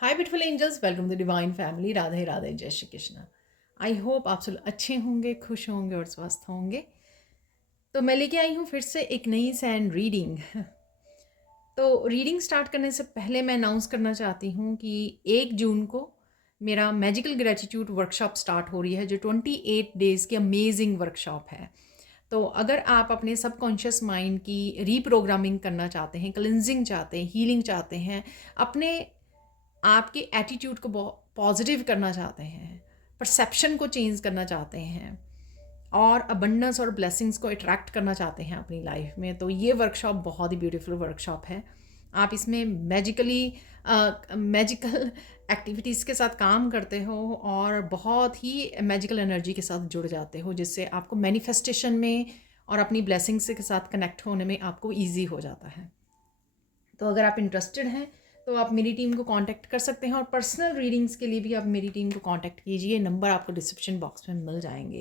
Hi beautiful angels, welcome to divine family. Radhe Radhe, जय Shri Krishna. I hope आप सब अच्छे होंगे, खुश होंगे और स्वस्थ होंगे। तो मैं लेके आई हूँ फिर से एक नई सैंड रीडिंग। तो रीडिंग स्टार्ट करने से पहले मैं अनाउंस करना चाहती हूँ कि 1 जून को मेरा मैजिकल ग्रेटिट्यूड वर्कशॉप स्टार्ट हो रही है, जो 28 डेज़ की अमेजिंग वर्कशॉप है। तो अगर आप अपने सबकॉन्शियस माइंड की रीप्रोग्रामिंग करना चाहते हैं, क्लिनजिंग चाहते हैं, हीलिंग चाहते हैं, अपने आपके एटीट्यूड को पॉजिटिव करना चाहते हैं, परसेप्शन को चेंज करना चाहते हैं और अबंडेंस और ब्लेसिंग्स को अट्रैक्ट करना चाहते हैं अपनी लाइफ में, तो ये वर्कशॉप बहुत ही ब्यूटीफुल वर्कशॉप है। आप इसमें मैजिकल एक्टिविटीज़ के साथ काम करते हो और बहुत ही मैजिकल एनर्जी के साथ जुड़ जाते हो, जिससे आपको मैनिफेस्टेशन में और अपनी ब्लेसिंग्स के साथ कनेक्ट होने में आपको ईजी हो जाता है। तो अगर आप इंटरेस्टेड हैं तो आप मेरी टीम को कांटेक्ट कर सकते हैं और पर्सनल रीडिंग्स के लिए भी आप मेरी टीम को कांटेक्ट कीजिए। नंबर आपको डिस्क्रिप्शन बॉक्स में मिल जाएंगे।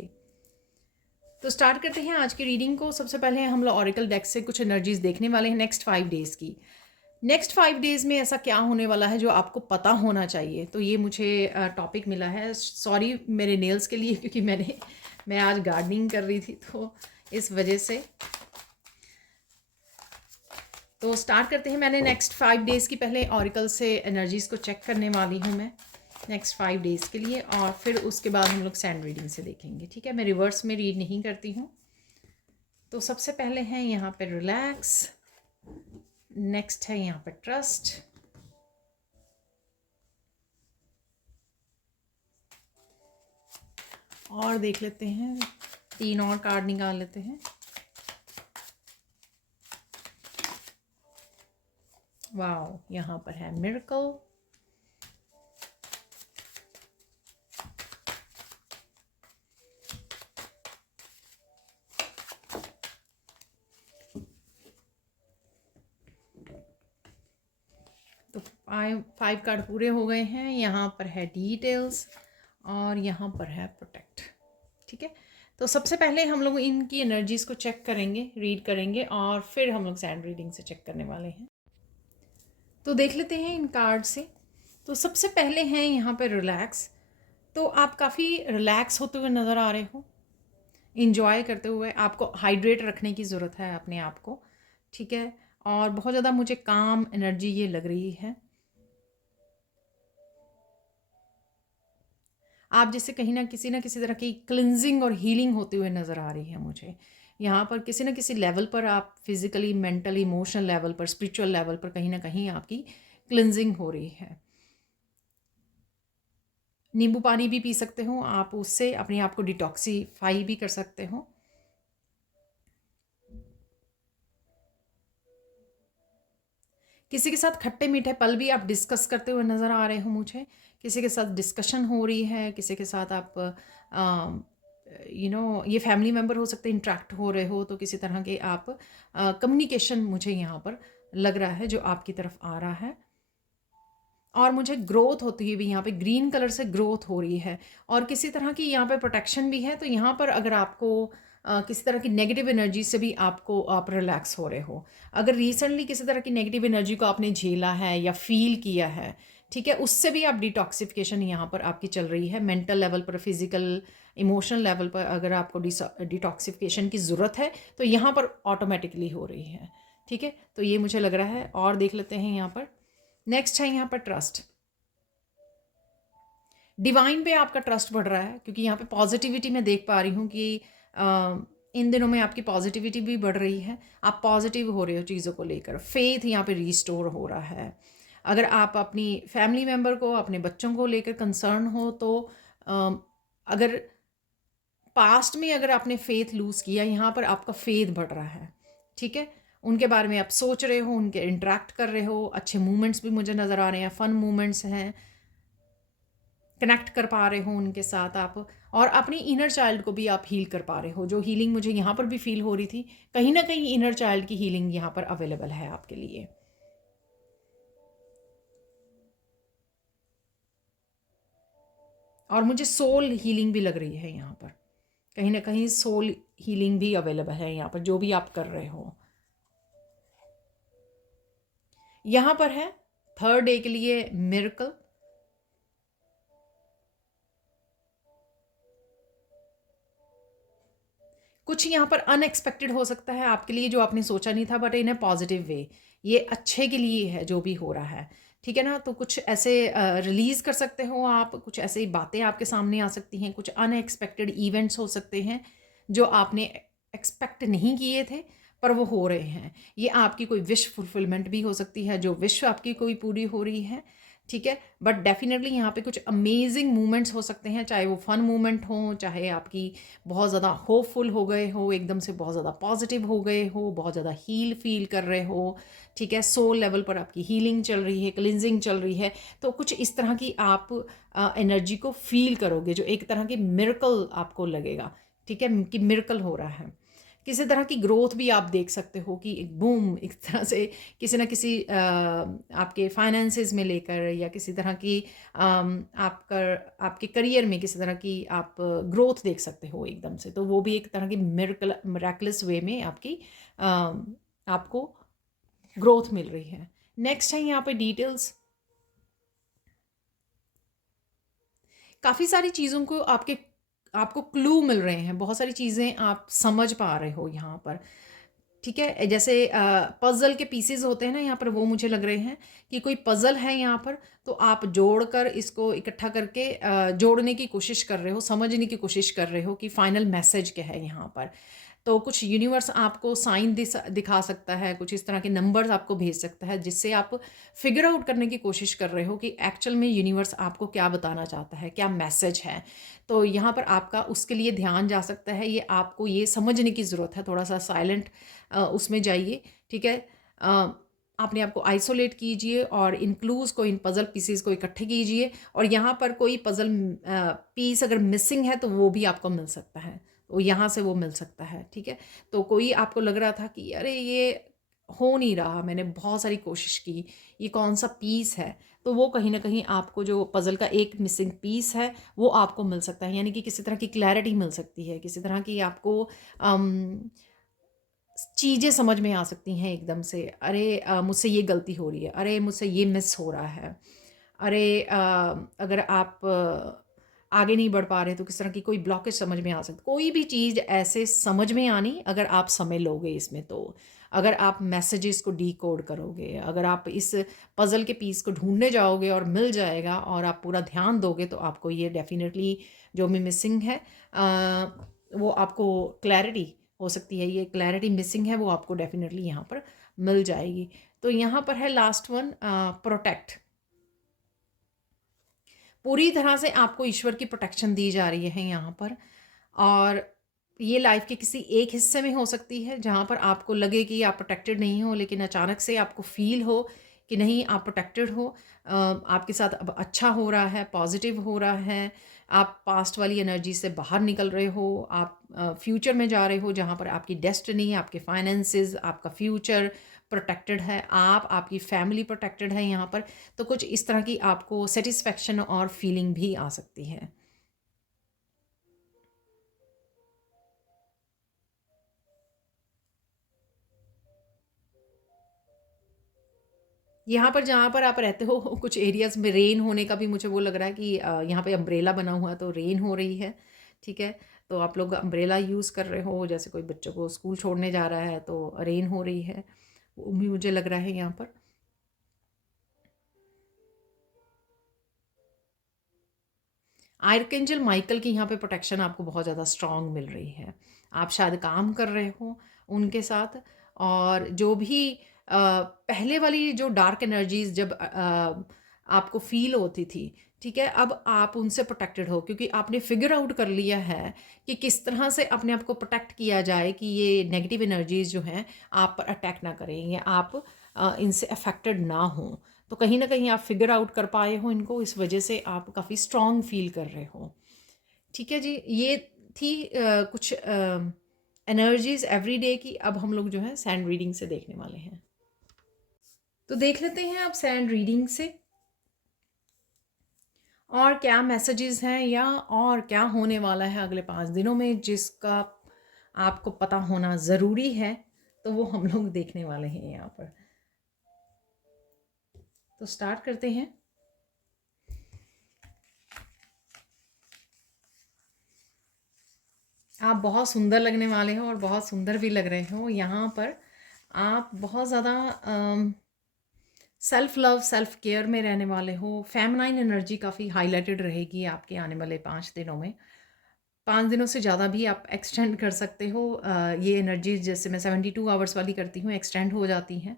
तो स्टार्ट करते हैं आज की रीडिंग को। सबसे पहले हम लोग ऑरिकल डेक से कुछ एनर्जीज देखने वाले हैं नेक्स्ट 5 डेज़ की। नेक्स्ट 5 डेज़ में ऐसा क्या होने वाला है जो आपको पता होना चाहिए। तो ये मुझे टॉपिक मिला है, सॉरी मेरे नेल्स के लिए, क्योंकि मैं आज गार्डनिंग कर रही थी तो इस वजह से। तो स्टार्ट करते हैं। मैंने नेक्स्ट 5 डेज़ की पहले ऑरिकल से एनर्जीज़ को चेक करने वाली हूँ मैं नेक्स्ट 5 डेज़ के लिए, और फिर उसके बाद हम लोग सैंड रीडिंग से देखेंगे। ठीक है, मैं रिवर्स में रीड नहीं करती हूँ। तो सबसे पहले है यहाँ पे रिलैक्स, नेक्स्ट है यहाँ पे ट्रस्ट, और देख लेते हैं 3 और कार्ड निकाल लेते हैं। वाओ, यहाँ पर है मिरेकल, तो 5 कार्ड पूरे हो गए हैं। यहाँ पर है डिटेल्स और यहाँ पर है प्रोटेक्ट। ठीक है, तो सबसे पहले हम लोग इनकी एनर्जीज़ को चेक करेंगे, रीड करेंगे, और फिर हम लोग सैंड रीडिंग से चेक करने वाले हैं। तो देख लेते हैं इन कार्ड से। तो सबसे पहले हैं यहाँ पर रिलैक्स। तो आप काफ़ी रिलैक्स होते हुए नज़र आ रहे हो, इंजॉय करते हुए। आपको हाइड्रेट रखने की ज़रूरत है अपने आप को, ठीक है। और बहुत ज़्यादा मुझे काम एनर्जी ये लग रही है। आप जैसे कहीं ना किसी तरह की क्लिनजिंग और हीलिंग होते हुए नज़र आ रही है मुझे यहाँ पर। किसी न किसी लेवल पर आप फिज़िकली, मेंटली, इमोशनल लेवल पर, स्पिरिचुअल लेवल पर कहीं ना कहीं आपकी क्लिनजिंग हो रही है। नींबू पानी भी पी सकते हो आप, उससे अपने आप को डिटॉक्सीफाई भी कर सकते हो। किसी के साथ खट्टे मीठे पल भी आप डिस्कस करते हुए नज़र आ रहे हो मुझे। किसी के साथ डिस्कशन हो रही है, किसी के साथ आप ये फैमिली मेम्बर हो सकते हैं, इंटरेक्ट हो रहे हो। तो किसी तरह के आप कम्युनिकेशन मुझे यहाँ पर लग रहा है जो आपकी तरफ आ रहा है। और मुझे ग्रोथ होती हुई भी यहाँ पे ग्रीन कलर से ग्रोथ हो रही है, और किसी तरह की यहाँ पे प्रोटेक्शन भी है। तो यहाँ पर अगर आपको किसी तरह की नेगेटिव एनर्जी से भी आप रिलैक्स हो रहे हो, अगर रिसेंटली किसी तरह की नेगेटिव एनर्जी को आपने झेला है या फील किया है, ठीक है, उससे भी आप डिटॉक्सिफिकेशन यहाँ पर आपकी चल रही है। मेंटल लेवल पर, फिजिकल, इमोशनल लेवल पर अगर आपको डिटॉक्सिफिकेशन की ज़रूरत है तो यहाँ पर ऑटोमेटिकली हो रही है। ठीक है, तो ये मुझे लग रहा है। और देख लेते हैं यहाँ पर नेक्स्ट है यहाँ पर ट्रस्ट। डिवाइन पे आपका ट्रस्ट बढ़ रहा है, क्योंकि यहाँ पे पॉजिटिविटी मैं देख पा रही हूँ कि इन दिनों में आपकी पॉजिटिविटी भी बढ़ रही है। आप पॉजिटिव हो रहे हो चीज़ों को लेकर। फेथ यहाँ पे रिस्टोर हो रहा है। अगर आप अपनी फैमिली मेम्बर को, अपने बच्चों को लेकर कंसर्न हो, तो अगर पास्ट में अगर आपने फेथ लूज़ किया, यहाँ पर आपका फेथ बढ़ रहा है। ठीक है, उनके बारे में आप सोच रहे हो, उनके इंटरेक्ट कर रहे हो। अच्छे मूवमेंट्स भी मुझे नज़र आ रहे हैं, फ़न मूवमेंट्स हैं, कनेक्ट कर पा रहे हो उनके साथ आप। और अपनी इनर चाइल्ड को भी आप हील कर पा रहे हो। जो हीलिंग मुझे यहाँ पर भी फील हो रही थी, कहीं ना कहीं इनर चाइल्ड की हीलिंग यहाँ पर अवेलेबल है आपके लिए। और मुझे सोल हीलिंग भी लग रही है यहाँ पर, कहीं ना कहीं सोल हीलिंग भी अवेलेबल है यहाँ पर, जो भी आप कर रहे हो। यहाँ पर है 3rd डे के लिए मिरेकल, कुछ यहाँ पर अनएक्सपेक्टेड हो सकता है आपके लिए, जो आपने सोचा नहीं था, but in a positive way, ये अच्छे के लिए है जो भी हो रहा है, ठीक है ना। तो कुछ ऐसे रिलीज़ कर सकते हो आप, कुछ ऐसी बातें आपके सामने आ सकती हैं, कुछ अनएक्सपेक्टेड इवेंट्स हो सकते हैं जो आपने एक्सपेक्ट नहीं किए थे पर वो हो रहे हैं। ये आपकी कोई विश फुलफिलमेंट भी हो सकती है, जो विश आपकी कोई पूरी हो रही है, ठीक है। बट डेफिनेटली यहाँ पे कुछ अमेजिंग मोमेंट्स हो सकते हैं, चाहे वो फन मोमेंट हो, चाहे आपकी बहुत ज़्यादा होपफुल हो गए हो, एकदम से बहुत ज़्यादा पॉजिटिव हो गए हो, बहुत ज़्यादा हील फील कर रहे हो, ठीक है। सोल लेवल पर आपकी हीलिंग चल रही है, क्लिनजिंग चल रही है। तो कुछ इस तरह की आप एनर्जी को फील करोगे, जो एक तरह की मिरेकल आपको लगेगा, ठीक है, कि मिरेकल हो रहा है। किसी तरह की ग्रोथ भी आप देख सकते हो कि एक बूम, एक तरह से किसी ना किसी आपके फाइनेंसेस में लेकर, या किसी तरह की आपका आपके करियर में किसी तरह की आप ग्रोथ देख सकते हो एकदम से। तो वो भी एक तरह की मिरेकलस वे में आपकी आपको ग्रोथ मिल रही है। नेक्स्ट है यहाँ पे डिटेल्स। काफ़ी सारी चीज़ों को आपको क्लू मिल रहे हैं, बहुत सारी चीज़ें आप समझ पा रहे हो यहाँ पर, ठीक है। जैसे पज़ल के पीसेस होते हैं ना, यहाँ पर वो मुझे लग रहे हैं कि कोई पज़ल है यहाँ पर, तो आप जोड़कर इसको इकट्ठा करके जोड़ने की कोशिश कर रहे हो, समझने की कोशिश कर रहे हो कि फाइनल मैसेज क्या है यहाँ पर। तो कुछ यूनिवर्स आपको साइन दिखा सकता है, कुछ इस तरह के नंबर्स आपको भेज सकता है, जिससे आप फिगर आउट करने की कोशिश कर रहे हो कि एक्चुअल में यूनिवर्स आपको क्या बताना चाहता है, क्या मैसेज है। तो यहाँ पर आपका उसके लिए ध्यान जा सकता है, ये आपको ये समझने की ज़रूरत है, थोड़ा सा साइलेंट उसमें जाइए, ठीक है। अपने आप को आइसोलेट कीजिए और इन क्लूज़ को, इन पज़ल पीसेस को इकट्ठे कीजिए, और यहाँ पर कोई पज़ल पीस अगर मिसिंग है तो वो भी आपको मिल सकता है, वो यहाँ से वो मिल सकता है, ठीक है। तो कोई आपको लग रहा था कि अरे ये हो नहीं रहा, मैंने बहुत सारी कोशिश की, ये कौन सा पीस है, तो वो कहीं ना कहीं आपको जो पज़ल का एक मिसिंग पीस है वो आपको मिल सकता है। यानी कि किसी तरह की क्लैरिटी मिल सकती है, किसी तरह की आपको चीज़ें समझ में आ सकती हैं एकदम से। अरे मुझसे ये गलती हो रही है, अरे मुझसे ये मिस हो रहा है, अरे अगर आप आगे नहीं बढ़ पा रहे तो किस तरह की कोई ब्लॉकेज समझ में आ सकती, कोई भी चीज़ ऐसे समझ में आनी, अगर आप समय लोगे इसमें, तो अगर आप मैसेजेस को डीकोड करोगे, अगर आप इस पज़ल के पीस को ढूंढने जाओगे और मिल जाएगा और आप पूरा ध्यान दोगे, तो आपको ये डेफिनेटली जो भी मिसिंग है वो आपको क्लैरिटी हो सकती है, ये क्लैरिटी मिसिंग है वो आपको डेफिनेटली यहाँ पर मिल जाएगी। तो यहाँ पर है लास्ट वन, प्रोटेक्ट। पूरी तरह से आपको ईश्वर की प्रोटेक्शन दी जा रही है यहाँ पर, और ये लाइफ के किसी एक हिस्से में हो सकती है जहाँ पर आपको लगे कि आप प्रोटेक्टेड नहीं हो, लेकिन अचानक से आपको फील हो कि नहीं, आप प्रोटेक्टेड हो, आपके साथ अब अच्छा हो रहा है, पॉजिटिव हो रहा है, आप पास्ट वाली एनर्जी से बाहर निकल रहे हो, आप फ्यूचर में जा रहे हो जहाँ पर आपकी डेस्टिनी, आपके फाइनेंसेस, आपका फ्यूचर प्रोटेक्टेड है, आपकी फैमिली प्रोटेक्टेड है यहाँ पर। तो कुछ इस तरह की आपको सेटिस्फेक्शन और फीलिंग भी आ सकती है। यहाँ पर जहाँ पर आप रहते हो कुछ एरियाज़ में रेन होने का भी मुझे वो लग रहा है कि यहाँ पे अम्ब्रेला बना हुआ है तो रेन हो रही है, ठीक है। तो आप लोग अम्ब्रेला यूज़ कर रहे हो, जैसे कोई बच्चों को स्कूल छोड़ने जा रहा है तो रेन हो रही है, वो भी मुझे लग रहा है यहाँ पर। आर्कएंजल माइकल की यहाँ पे प्रोटेक्शन आपको बहुत ज़्यादा स्ट्रांग मिल रही है। आप शायद काम कर रहे हो उनके साथ, और जो भी पहले वाली जो डार्क एनर्जीज जब आपको फील होती थी, ठीक है, अब आप उनसे प्रोटेक्टेड हो, क्योंकि आपने फिगर आउट कर लिया है कि किस तरह से अपने आप को प्रोटेक्ट किया जाए कि ये नेगेटिव एनर्जीज जो हैं आप पर अटैक ना करें, या आप इनसे अफेक्टेड ना हों। तो कहीं ना कहीं आप फिगर आउट कर पाए हो इनको, इस वजह से आप काफ़ी स्ट्रॉन्ग फील कर रहे हो, ठीक है जी। ये थी कुछ एनर्जीज एवरीडे की। अब हम लोग जो है सैंड रीडिंग से देखने वाले हैं, तो देख लेते हैं अब सैंड रीडिंग से और क्या मैसेजेस हैं, या और क्या होने वाला है अगले 5 दिनों में जिसका आपको पता होना ज़रूरी है। तो वो हम लोग देखने वाले हैं यहाँ पर। तो स्टार्ट करते हैं। आप बहुत सुंदर लगने वाले हो और बहुत सुंदर भी लग रहे हो। यहाँ पर आप बहुत ज़्यादा सेल्फ लव सेल्फ केयर में रहने वाले हो। फेमिनाइन एनर्जी काफ़ी हाईलाइटेड रहेगी आपके आने वाले 5 दिनों में। 5 दिनों से ज़्यादा भी आप एक्सटेंड कर सकते हो। ये एनर्जी जैसे मैं 72 आवर्स वाली करती हूँ, एक्सटेंड हो जाती हैं,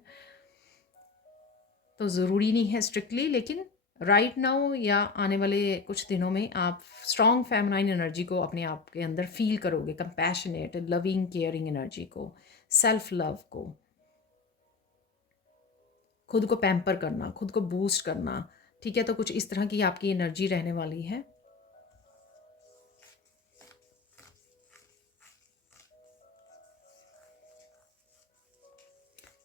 तो ज़रूरी नहीं है स्ट्रिक्टली, लेकिन राइट नाउ या आने वाले कुछ दिनों में आप स्ट्रॉन्ग फेमिनाइन एनर्जी को अपने आप के अंदर फील करोगे, कंपैशनेट लविंग केयरिंग एनर्जी को, सेल्फ लव को, खुद को पैम्पर करना, खुद को बूस्ट करना। ठीक है, तो कुछ इस तरह की आपकी एनर्जी रहने वाली है।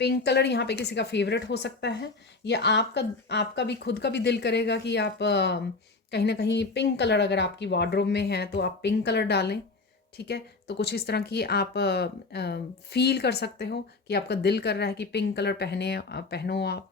पिंक कलर यहाँ पे किसी का फेवरेट हो सकता है, या आपका आपका भी खुद का भी दिल करेगा कि आप कहीं ना कहीं पिंक कलर अगर आपकी वार्डरोब में है तो आप पिंक कलर डालें। ठीक है, तो कुछ इस तरह की आप फील कर सकते हो कि आपका दिल कर रहा है कि पिंक कलर पहनो आप।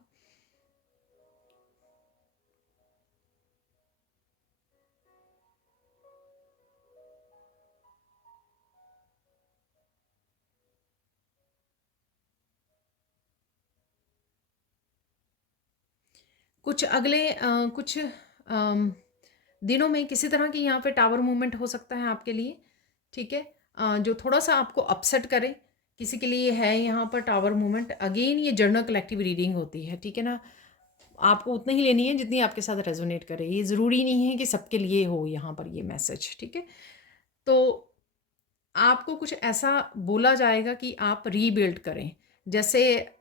कुछ अगले कुछ दिनों में किसी तरह की यहाँ पे टावर मूवमेंट हो सकता है आपके लिए। ठीक है, जो थोड़ा सा आपको अपसेट करे, किसी के लिए है यहाँ पर टावर मूवमेंट। अगेन ये जर्नल कलेक्टिव रीडिंग होती है, ठीक है ना। आपको उतनी ही लेनी है जितनी आपके साथ रेजोनेट करे। ये ज़रूरी नहीं है कि सबके लिए हो यहाँ पर ये मैसेज। ठीक है, तो आपको कुछ ऐसा बोला जाएगा कि आप रीबिल्ड करें। जैसे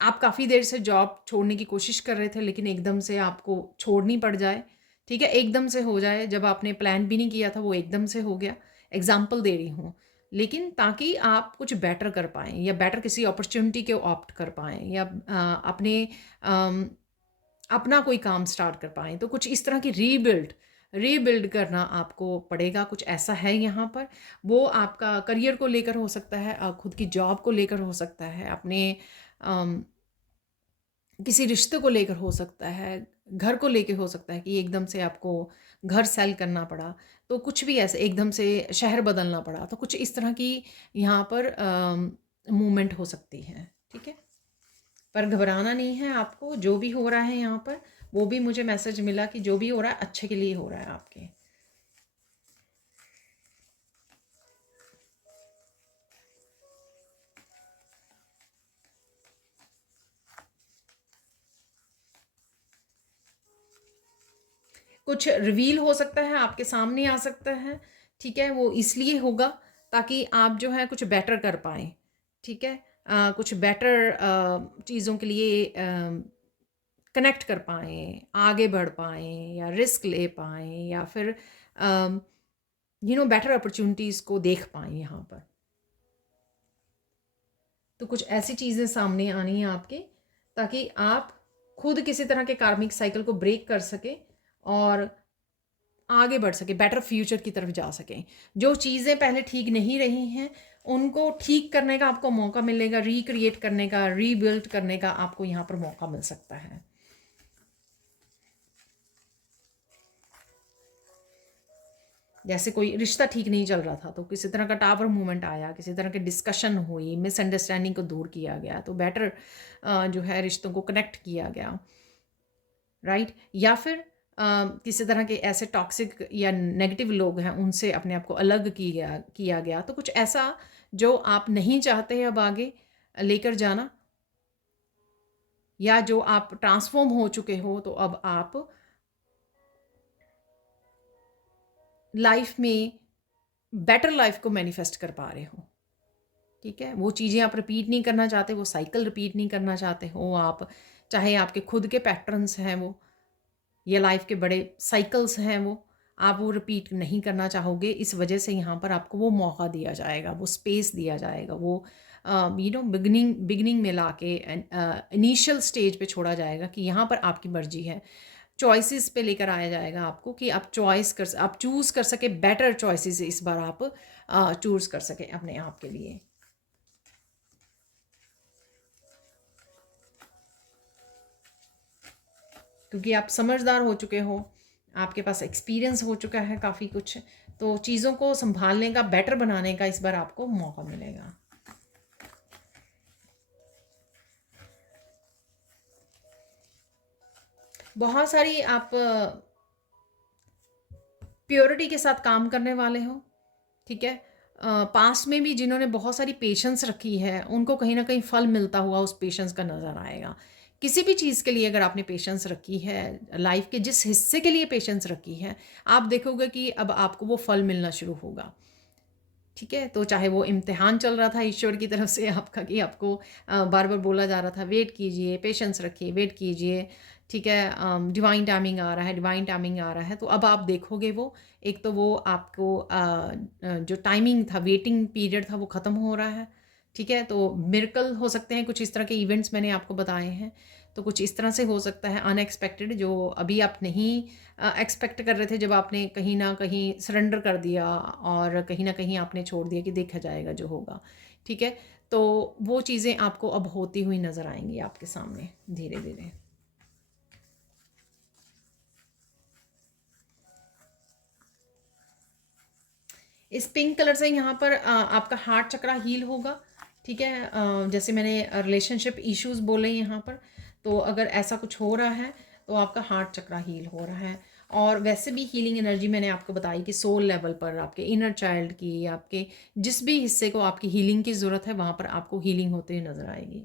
आप काफ़ी देर से जॉब छोड़ने की कोशिश कर रहे थे, लेकिन एकदम से आपको छोड़नी पड़ जाए। ठीक है, एकदम से हो जाए, जब आपने प्लान भी नहीं किया था वो एकदम से हो गया। एग्जाम्पल दे रही हूँ, लेकिन ताकि आप कुछ बेटर कर पाएँ या बेटर किसी अपॉर्चुनिटी के ऑप्ट कर पाएँ, या अपने अम, अपना कोई काम स्टार्ट कर पाएँ, तो कुछ इस तरह की रीबिल्ड करना आपको पड़ेगा। कुछ ऐसा है यहाँ पर। वो आपका करियर को लेकर हो सकता है, खुद की जॉब को लेकर हो सकता है, अपने अम, किसी रिश्ते को लेकर हो सकता है, घर को लेके हो सकता है कि एकदम से आपको घर सेल करना पड़ा, तो कुछ भी ऐसे एकदम से शहर बदलना पड़ा, तो कुछ इस तरह की यहाँ पर मूवमेंट हो सकती है। ठीक है, पर घबराना नहीं है आपको। जो भी हो रहा है यहाँ पर, वो भी मुझे मैसेज मिला कि जो भी हो रहा है अच्छे के लिए हो रहा है आपके। कुछ रिवील हो सकता है, आपके सामने आ सकता है। ठीक है, वो इसलिए होगा ताकि आप जो है कुछ बेटर कर पाएँ। ठीक है, कुछ बेटर चीज़ों के लिए कनेक्ट कर पाएँ, आगे बढ़ पाएँ, या रिस्क ले पाएँ, या फिर बेटर अपॉर्चुनिटीज़ को देख पाएँ यहाँ पर। तो कुछ ऐसी चीज़ें सामने आनी है आपके, ताकि आप खुद किसी तरह के कार्मिक साइकिल को ब्रेक कर सके और आगे बढ़ सके, बेटर फ्यूचर की तरफ जा सकें। जो चीज़ें पहले ठीक नहीं रही हैं, उनको ठीक करने का आपको मौका मिलेगा, रिक्रिएट करने का, रीबिल्ड करने का आपको यहाँ पर मौका मिल सकता है। जैसे कोई रिश्ता ठीक नहीं चल रहा था, तो किसी तरह का टावर मूवमेंट आया, किसी तरह की डिस्कशन हुई, मिसअंडरस्टैंडिंग को दूर किया गया, तो बेटर जो है रिश्तों को कनेक्ट किया गया। राइट, या फिर किसी तरह के ऐसे टॉक्सिक या नेगेटिव लोग हैं, उनसे अपने आप को अलग किया गया। तो कुछ ऐसा जो आप नहीं चाहते अब आगे लेकर जाना, या जो आप ट्रांसफॉर्म हो चुके हो, तो अब आप लाइफ में बेटर लाइफ को मैनिफेस्ट कर पा रहे हो। ठीक है, वो चीज़ें आप रिपीट नहीं करना चाहते, वो साइकिल रिपीट नहीं करना चाहते हो आप। चाहे आपके खुद के पैटर्न्स हैं वो, या लाइफ के बड़े साइकिल्स हैं वो, आप वो रिपीट नहीं करना चाहोगे। इस वजह से यहाँ पर आपको वो मौका दिया जाएगा, वो स्पेस दिया जाएगा, वो बिगनिंग में लाके इनिशियल स्टेज पे छोड़ा जाएगा कि यहाँ पर आपकी मर्जी है। चॉइसेस पे लेकर आया जाएगा आपको कि आप चूज़ कर सके, बेटर चॉइसेस इस बार आप चूज़ कर सके अपने आप के लिए। क्योंकि आप समझदार हो चुके हो, आपके पास एक्सपीरियंस हो चुका है काफ़ी कुछ, तो चीज़ों को संभालने का, बेटर बनाने का इस बार आपको मौका मिलेगा। बहुत सारी आप प्योरिटी के साथ काम करने वाले हो, ठीक है। पास्ट में भी जिन्होंने बहुत सारी पेशेंस रखी है, उनको कहीं ना कहीं फल मिलता हुआ उस पेशेंस का नज़र आएगा। किसी भी चीज़ के लिए अगर आपने पेशेंस रखी है, लाइफ के जिस हिस्से के लिए पेशेंस रखी है, आप देखोगे कि अब आपको वो फल मिलना शुरू होगा, ठीक है। तो चाहे वो इम्तिहान चल रहा था ईश्वर की तरफ से आपका, कि आपको बार बार बोला जा रहा था वेट कीजिए, पेशेंस रखिए, वेट कीजिए, ठीक है, डिवाइन टाइमिंग आ रहा है, डिवाइन टाइमिंग आ रहा है, तो अब आप देखोगे वो, एक तो वो आपको जो टाइमिंग था, वेटिंग पीरियड था, वो ख़त्म हो रहा है, ठीक है। तो मिरेकल हो सकते हैं, कुछ इस तरह के इवेंट्स मैंने आपको बताए हैं, तो कुछ इस तरह से हो सकता है अनएक्सपेक्टेड, जो अभी आप नहीं एक्सपेक्ट कर रहे थे, जब आपने कहीं ना कहीं सरेंडर कर दिया और कहीं ना कहीं आपने छोड़ दिया कि देखा जाएगा जो होगा, ठीक है। तो वो चीज़ें आपको अब होती हुई नज़र आएंगी आपके सामने धीरे धीरे। इस पिंक कलर से यहाँ पर आपका हार्ट चक्रा हील होगा, ठीक है। जैसे मैंने रिलेशनशिप इश्यूज बोले यहाँ पर, तो अगर ऐसा कुछ हो रहा है तो आपका हार्ट चक्रा हील हो रहा है। और वैसे भी हीलिंग एनर्जी मैंने आपको बताई कि सोल लेवल पर, आपके इनर चाइल्ड की, आपके जिस भी हिस्से को आपकी हीलिंग की ज़रूरत है, वहाँ पर आपको हीलिंग होते हुए नज़र आएगी।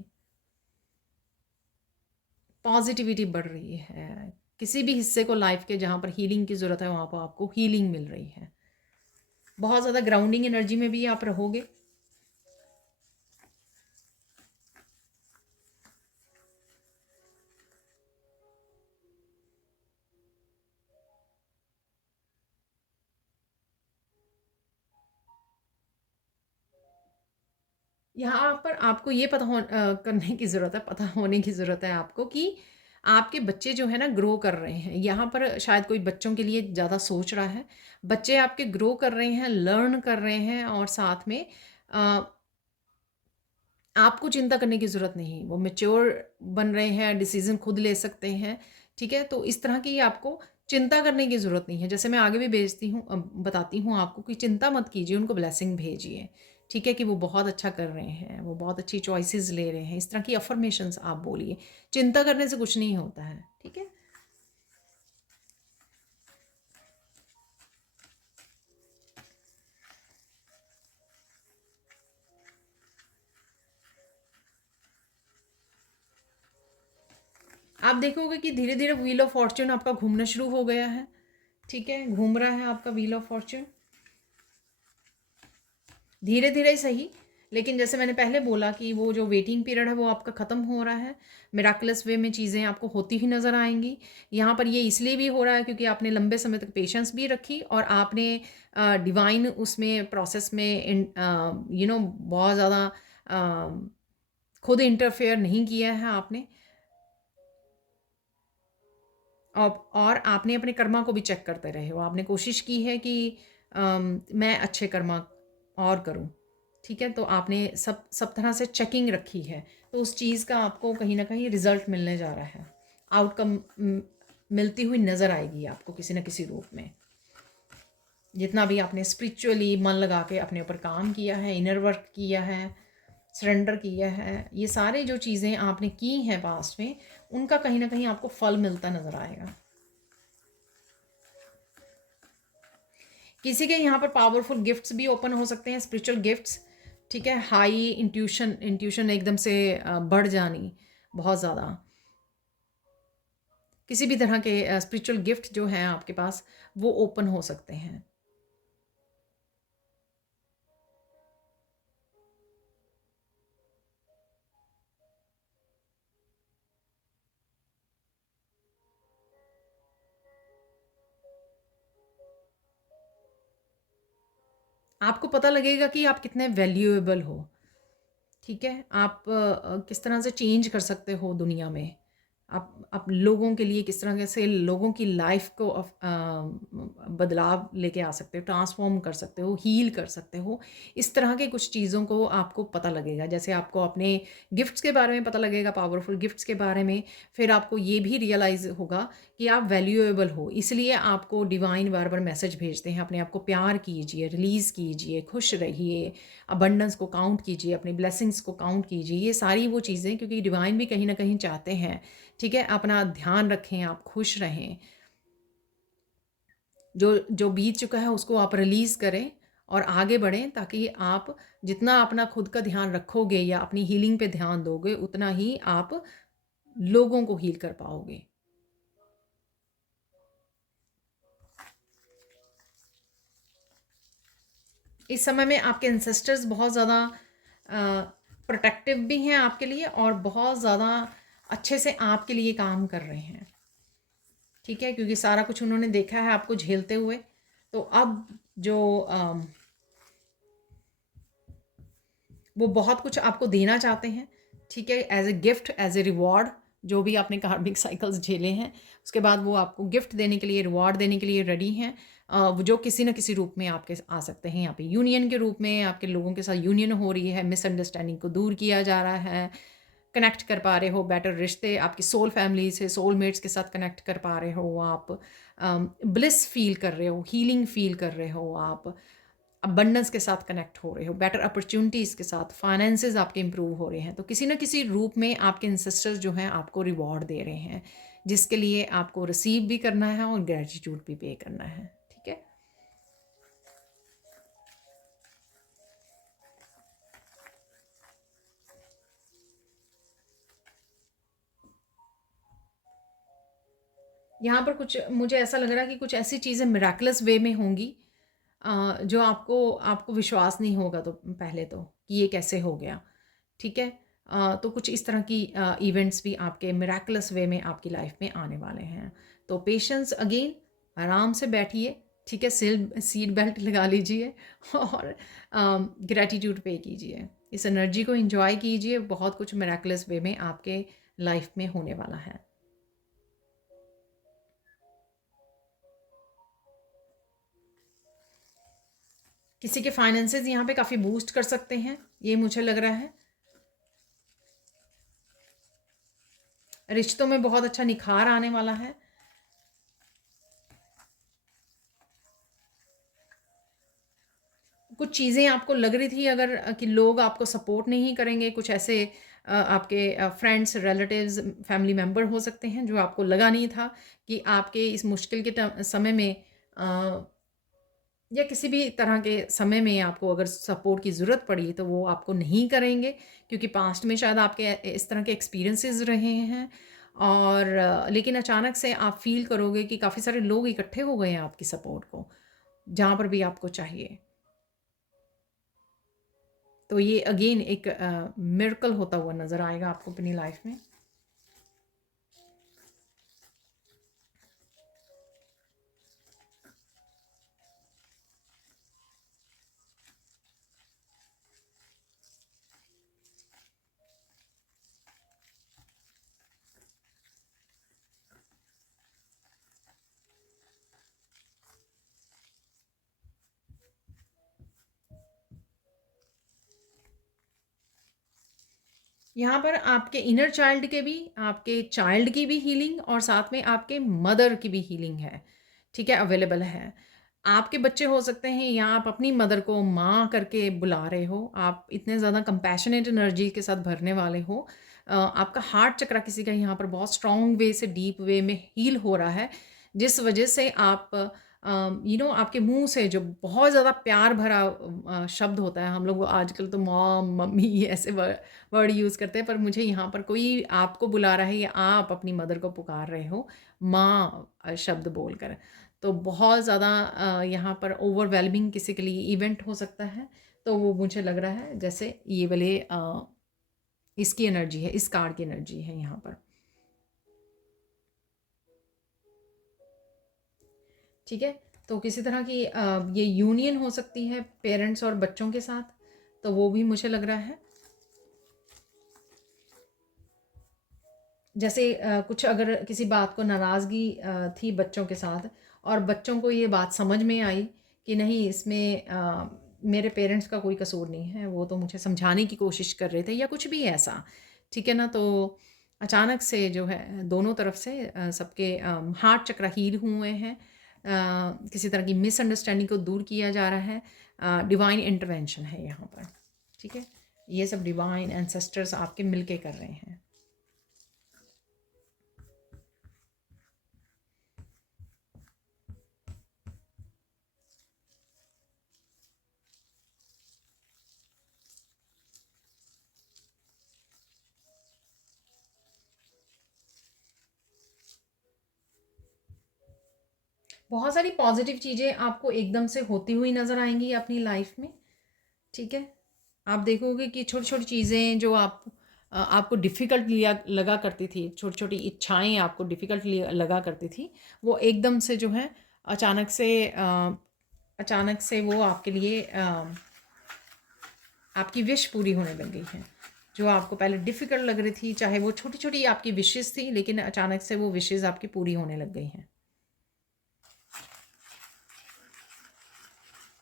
पॉजिटिविटी बढ़ रही है, किसी भी हिस्से को लाइफ के जहाँ पर हीलिंग की ज़रूरत है, वहाँ पर आपको हीलिंग मिल रही है। बहुत ज़्यादा ग्राउंडिंग एनर्जी में भी आप रहोगे। यहाँ पर आपको ये करने की ज़रूरत है, पता होने की ज़रूरत है आपको कि आपके बच्चे जो है ना ग्रो कर रहे हैं। यहाँ पर शायद कोई बच्चों के लिए ज़्यादा सोच रहा है, बच्चे आपके ग्रो कर रहे हैं, लर्न कर रहे हैं, और साथ में अ, आपको चिंता करने की ज़रूरत नहीं, वो मैच्योर बन रहे हैं, डिसीज़न खुद ले सकते हैं, ठीक है। तो इस तरह की आपको चिंता करने की ज़रूरत नहीं है। जैसे मैं आगे भी भेजती हूँ, बताती हूँ आपको कि चिंता मत कीजिए, उनको ब्लेसिंग भेजिए, ठीक है, कि वो बहुत अच्छा कर रहे हैं, वो बहुत अच्छी चॉइसेस ले रहे हैं। इस तरह की अफर्मेशंस आप बोलिए, चिंता करने से कुछ नहीं होता है, ठीक है। आप देखोगे कि धीरे धीरे व्हील ऑफ फॉर्च्यून आपका घूमना शुरू हो गया है, ठीक है, घूम रहा है आपका व्हील ऑफ फॉर्च्यून, धीरे धीरे ही सही। लेकिन जैसे मैंने पहले बोला कि वो जो वेटिंग पीरियड है वो आपका ख़त्म हो रहा है, मिराकुलस वे में चीज़ें आपको होती ही नज़र आएंगी। यहाँ पर ये इसलिए भी हो रहा है क्योंकि आपने लंबे समय तक पेशेंस भी रखी, और आपने डिवाइन उसमें प्रोसेस में बहुत ज़्यादा अ, खुद इंटरफेयर नहीं किया है आपने। और आपने अपने कर्मा को भी चेक करते रहे हो, आपने कोशिश की है कि मैं अच्छे कर्मा और करूं, ठीक है। तो आपने सब सब तरह से चेकिंग रखी है, तो उस चीज़ का आपको कहीं ना कहीं रिजल्ट मिलने जा रहा है, आउटकम मिलती हुई नज़र आएगी आपको किसी न किसी रूप में। जितना भी आपने स्पिरिचुअली मन लगा के अपने ऊपर काम किया है, इनर वर्क किया है, सरेंडर किया है, ये सारे जो चीज़ें आपने की हैं पास्ट में, उनका कहीं ना कहीं आपको फल मिलता नज़र आएगा। किसी के यहाँ पर पावरफुल गिफ्ट्स भी ओपन हो सकते हैं, स्पिरिचुअल गिफ्ट्स, ठीक है। हाई इंट्यूशन, इंट्यूशन एकदम से बढ़ जानी बहुत ज़्यादा, किसी भी तरह के स्पिरिचुअल गिफ्ट जो हैं आपके पास, वो ओपन हो सकते हैं। आपको पता लगेगा कि आप कितने वैल्यूएबल हो, ठीक है। आप किस तरह से चेंज कर सकते हो दुनिया में, आप लोगों के लिए किस तरह से लोगों की लाइफ को बदलाव लेके आ सकते हो, ट्रांसफॉर्म कर सकते हो, हील कर सकते हो। इस तरह के कुछ चीज़ों को आपको पता लगेगा। जैसे आपको अपने गिफ्ट्स के बारे में पता लगेगा, पावरफुल गिफ्ट्स के बारे में। फिर आपको ये भी रियलाइज़ होगा कि आप वैल्यूएबल हो, इसलिए आपको डिवाइन बार बार मैसेज भेजते हैं, अपने आप को प्यार कीजिए, रिलीज़ कीजिए, खुश रहिए, अबंडेंस को काउंट कीजिए, अपनी ब्लेसिंग्स को काउंट कीजिए। ये सारी वो चीज़ें, क्योंकि डिवाइन भी कहीं ना कहीं चाहते हैं, ठीक है, अपना ध्यान रखें, आप खुश रहें, जो जो बीत चुका है उसको आप रिलीज़ करें और आगे बढ़ें, ताकि आप जितना अपना खुद का ध्यान रखोगे या अपनी हीलिंग पे ध्यान दोगे, उतना ही आप लोगों को हील कर पाओगे। इस समय में आपके एंसेस्टर्स बहुत ज़्यादा प्रोटेक्टिव भी हैं आपके लिए, और बहुत ज़्यादा अच्छे से आपके लिए काम कर रहे हैं, ठीक है, क्योंकि सारा कुछ उन्होंने देखा है आपको झेलते हुए। तो अब जो वो बहुत कुछ आपको देना चाहते हैं, ठीक है, as a gift, as a reward. जो भी आपने कार्मिक साइकिल्स झेले हैं, उसके बाद वो आपको गिफ्ट देने के लिए, रिवॉर्ड देने के लिए रेडी हैं। जो किसी न किसी रूप में आपके आ सकते हैं। यहाँ पे यूनियन के रूप में आपके लोगों के साथ यूनियन हो रही है, मिसअंडरस्टैंडिंग को दूर किया जा रहा है, कनेक्ट कर पा रहे हो, बेटर रिश्ते आपकी सोल फैमिली से, सोलमेट्स के साथ कनेक्ट कर पा रहे हो आप, ब्लिस फील कर रहे हो, हीलिंग फील कर रहे हो आप, अबंडेंस के साथ कनेक्ट हो रहे हो, बेटर अपॉर्चुनिटीज़ के साथ, फाइनेंसेस आपके इंप्रूव हो रहे हैं। तो किसी न किसी रूप में आपके इंसेस्टर्स जो हैं आपको रिवॉर्ड दे रहे हैं, जिसके लिए आपको रिसीव भी करना है और ग्रेटिट्यूड भी पे करना है, ठीक है। यहाँ पर कुछ मुझे ऐसा लग रहा है कि कुछ ऐसी चीज़ें मिराकुलस वे में होंगी, जो आपको आपको विश्वास नहीं होगा, तो पहले तो कि ये कैसे हो गया, ठीक है। तो कुछ इस तरह की इवेंट्स भी आपके मिराकुलस वे में आपकी लाइफ में आने वाले हैं। तो पेशेंस अगेन, आराम से बैठिए, ठीक है, सीट बेल्ट लगा लीजिए और ग्रैटिट्यूड पे कीजिए, इस एनर्जी को एंजॉय कीजिए। बहुत कुछ मिराकुलस वे में आपके लाइफ में होने वाला है। किसी के फाइनेंसेस यहाँ पे काफ़ी बूस्ट कर सकते हैं, ये मुझे लग रहा है। रिश्तों में बहुत अच्छा निखार आने वाला है। कुछ चीज़ें आपको लग रही थी अगर कि लोग आपको सपोर्ट नहीं करेंगे, कुछ ऐसे आपके फ्रेंड्स, रिलेटिव्स, फैमिली मेम्बर हो सकते हैं जो आपको लगा नहीं था कि आपके इस मुश्किल के समय में या किसी भी तरह के समय में आपको अगर सपोर्ट की ज़रूरत पड़ी, तो वो आपको नहीं करेंगे, क्योंकि पास्ट में शायद आपके इस तरह के एक्सपीरियंसेस रहे हैं। और लेकिन अचानक से आप फील करोगे कि काफ़ी सारे लोग इकट्ठे हो गए हैं आपकी सपोर्ट को, जहाँ पर भी आपको चाहिए। तो ये अगेन एक मिरेकल होता हुआ नज़र आएगा आपको अपनी लाइफ में। यहाँ पर आपके इनर चाइल्ड के भी, आपके चाइल्ड की भी हीलिंग, और साथ में आपके मदर की भी हीलिंग है, ठीक है, अवेलेबल है। आपके बच्चे हो सकते हैं, या आप अपनी मदर को माँ करके बुला रहे हो, आप इतने ज़्यादा कंपैशनेट एनर्जी के साथ भरने वाले हो। आपका हार्ट चक्रा किसी का यहाँ पर बहुत स्ट्रॉन्ग वे से, डीप वे में हील हो रहा है, जिस वजह से आप आपके मुंह से जो बहुत ज़्यादा प्यार भरा शब्द होता है, हम लोग आजकल तो मॉम, मम्मी ऐसे वर्ड यूज़ करते हैं, पर मुझे यहाँ पर कोई आपको बुला रहा है या आप अपनी मदर को पुकार रहे हो माँ शब्द बोलकर, तो बहुत ज़्यादा यहाँ पर ओवरवेलमिंग किसी के लिए इवेंट हो सकता है। तो वो मुझे लग रहा है जैसे ये वाले इसकी एनर्जी है, इस कार्ड की एनर्जी है यहाँ पर, ठीक है। तो किसी तरह की ये यूनियन हो सकती है पेरेंट्स और बच्चों के साथ, तो वो भी मुझे लग रहा है। जैसे कुछ अगर किसी बात को नाराज़गी थी बच्चों के साथ और बच्चों को ये बात समझ में आई कि नहीं इसमें मेरे पेरेंट्स का कोई कसूर नहीं है, वो तो मुझे समझाने की कोशिश कर रहे थे या कुछ भी ऐसा, ठीक है ना। तो अचानक से जो है दोनों तरफ से सबके हार्ट चक्र हील हुए हैं, किसी तरह की मिसअंडरस्टैंडिंग को दूर किया जा रहा है, डिवाइन इंटरवेंशन है यहाँ पर, ठीक है। ये सब डिवाइन एंसेस्टर्स आपके मिलके कर रहे हैं। बहुत सारी पॉजिटिव चीज़ें आपको एकदम से होती हुई नज़र आएंगी अपनी लाइफ में, ठीक है। आप देखोगे कि छोटी छोटी चीज़ें जो आपको डिफ़िकल्ट लिया लगा करती थी, छोटी छोटी इच्छाएं आपको डिफ़िकल्ट लगा करती थी, वो एकदम से जो है अचानक से अचानक से वो आपके लिए आपकी विश पूरी होने लग गई है। जो आपको पहले डिफ़िकल्ट लग रही थी, चाहे वो छोटी छोटी आपकी विशेज़ थी, लेकिन अचानक से वो विशेज़ आपकी पूरी होने लग गई हैं।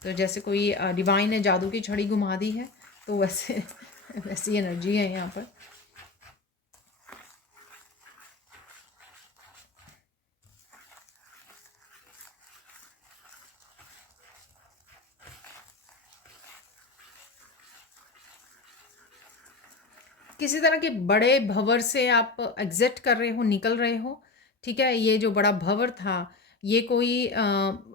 तो जैसे कोई डिवाइन ने जादू की छड़ी घुमा दी है, तो वैसे वैसी एनर्जी है यहाँ पर। किसी तरह के बड़े भंवर से आप एग्जिट कर रहे हो, निकल रहे हो, ठीक है। ये जो बड़ा भंवर था, ये कोई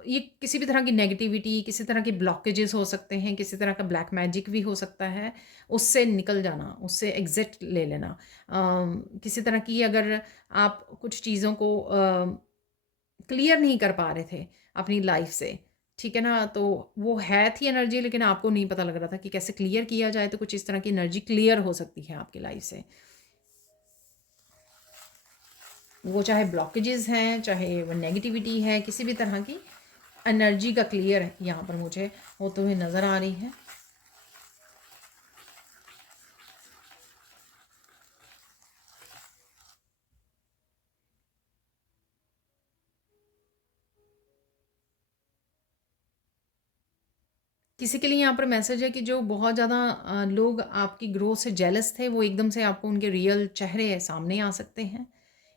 ये किसी भी तरह की नेगेटिविटी, किसी तरह के ब्लॉकेजेस हो सकते हैं, किसी तरह का ब्लैक मैजिक भी हो सकता है। उससे निकल जाना, उससे एग्जिट ले लेना। किसी तरह की अगर आप कुछ चीज़ों को क्लियर नहीं कर पा रहे थे अपनी लाइफ से, ठीक है ना, तो वो है थी एनर्जी, लेकिन आपको नहीं पता लग रहा था कि कैसे क्लियर किया जाए। तो कुछ इस तरह की एनर्जी क्लियर हो सकती है आपकी लाइफ से। वो चाहे ब्लॉकेजेस हैं, चाहे वो नेगेटिविटी है, किसी भी तरह की एनर्जी का क्लियर यहाँ पर मुझे होते हुए नज़र आ रही है। किसी के लिए यहाँ पर मैसेज है कि जो बहुत ज़्यादा लोग आपकी ग्रोथ से जेलस थे, वो एकदम से आपको उनके रियल चेहरे सामने आ सकते हैं,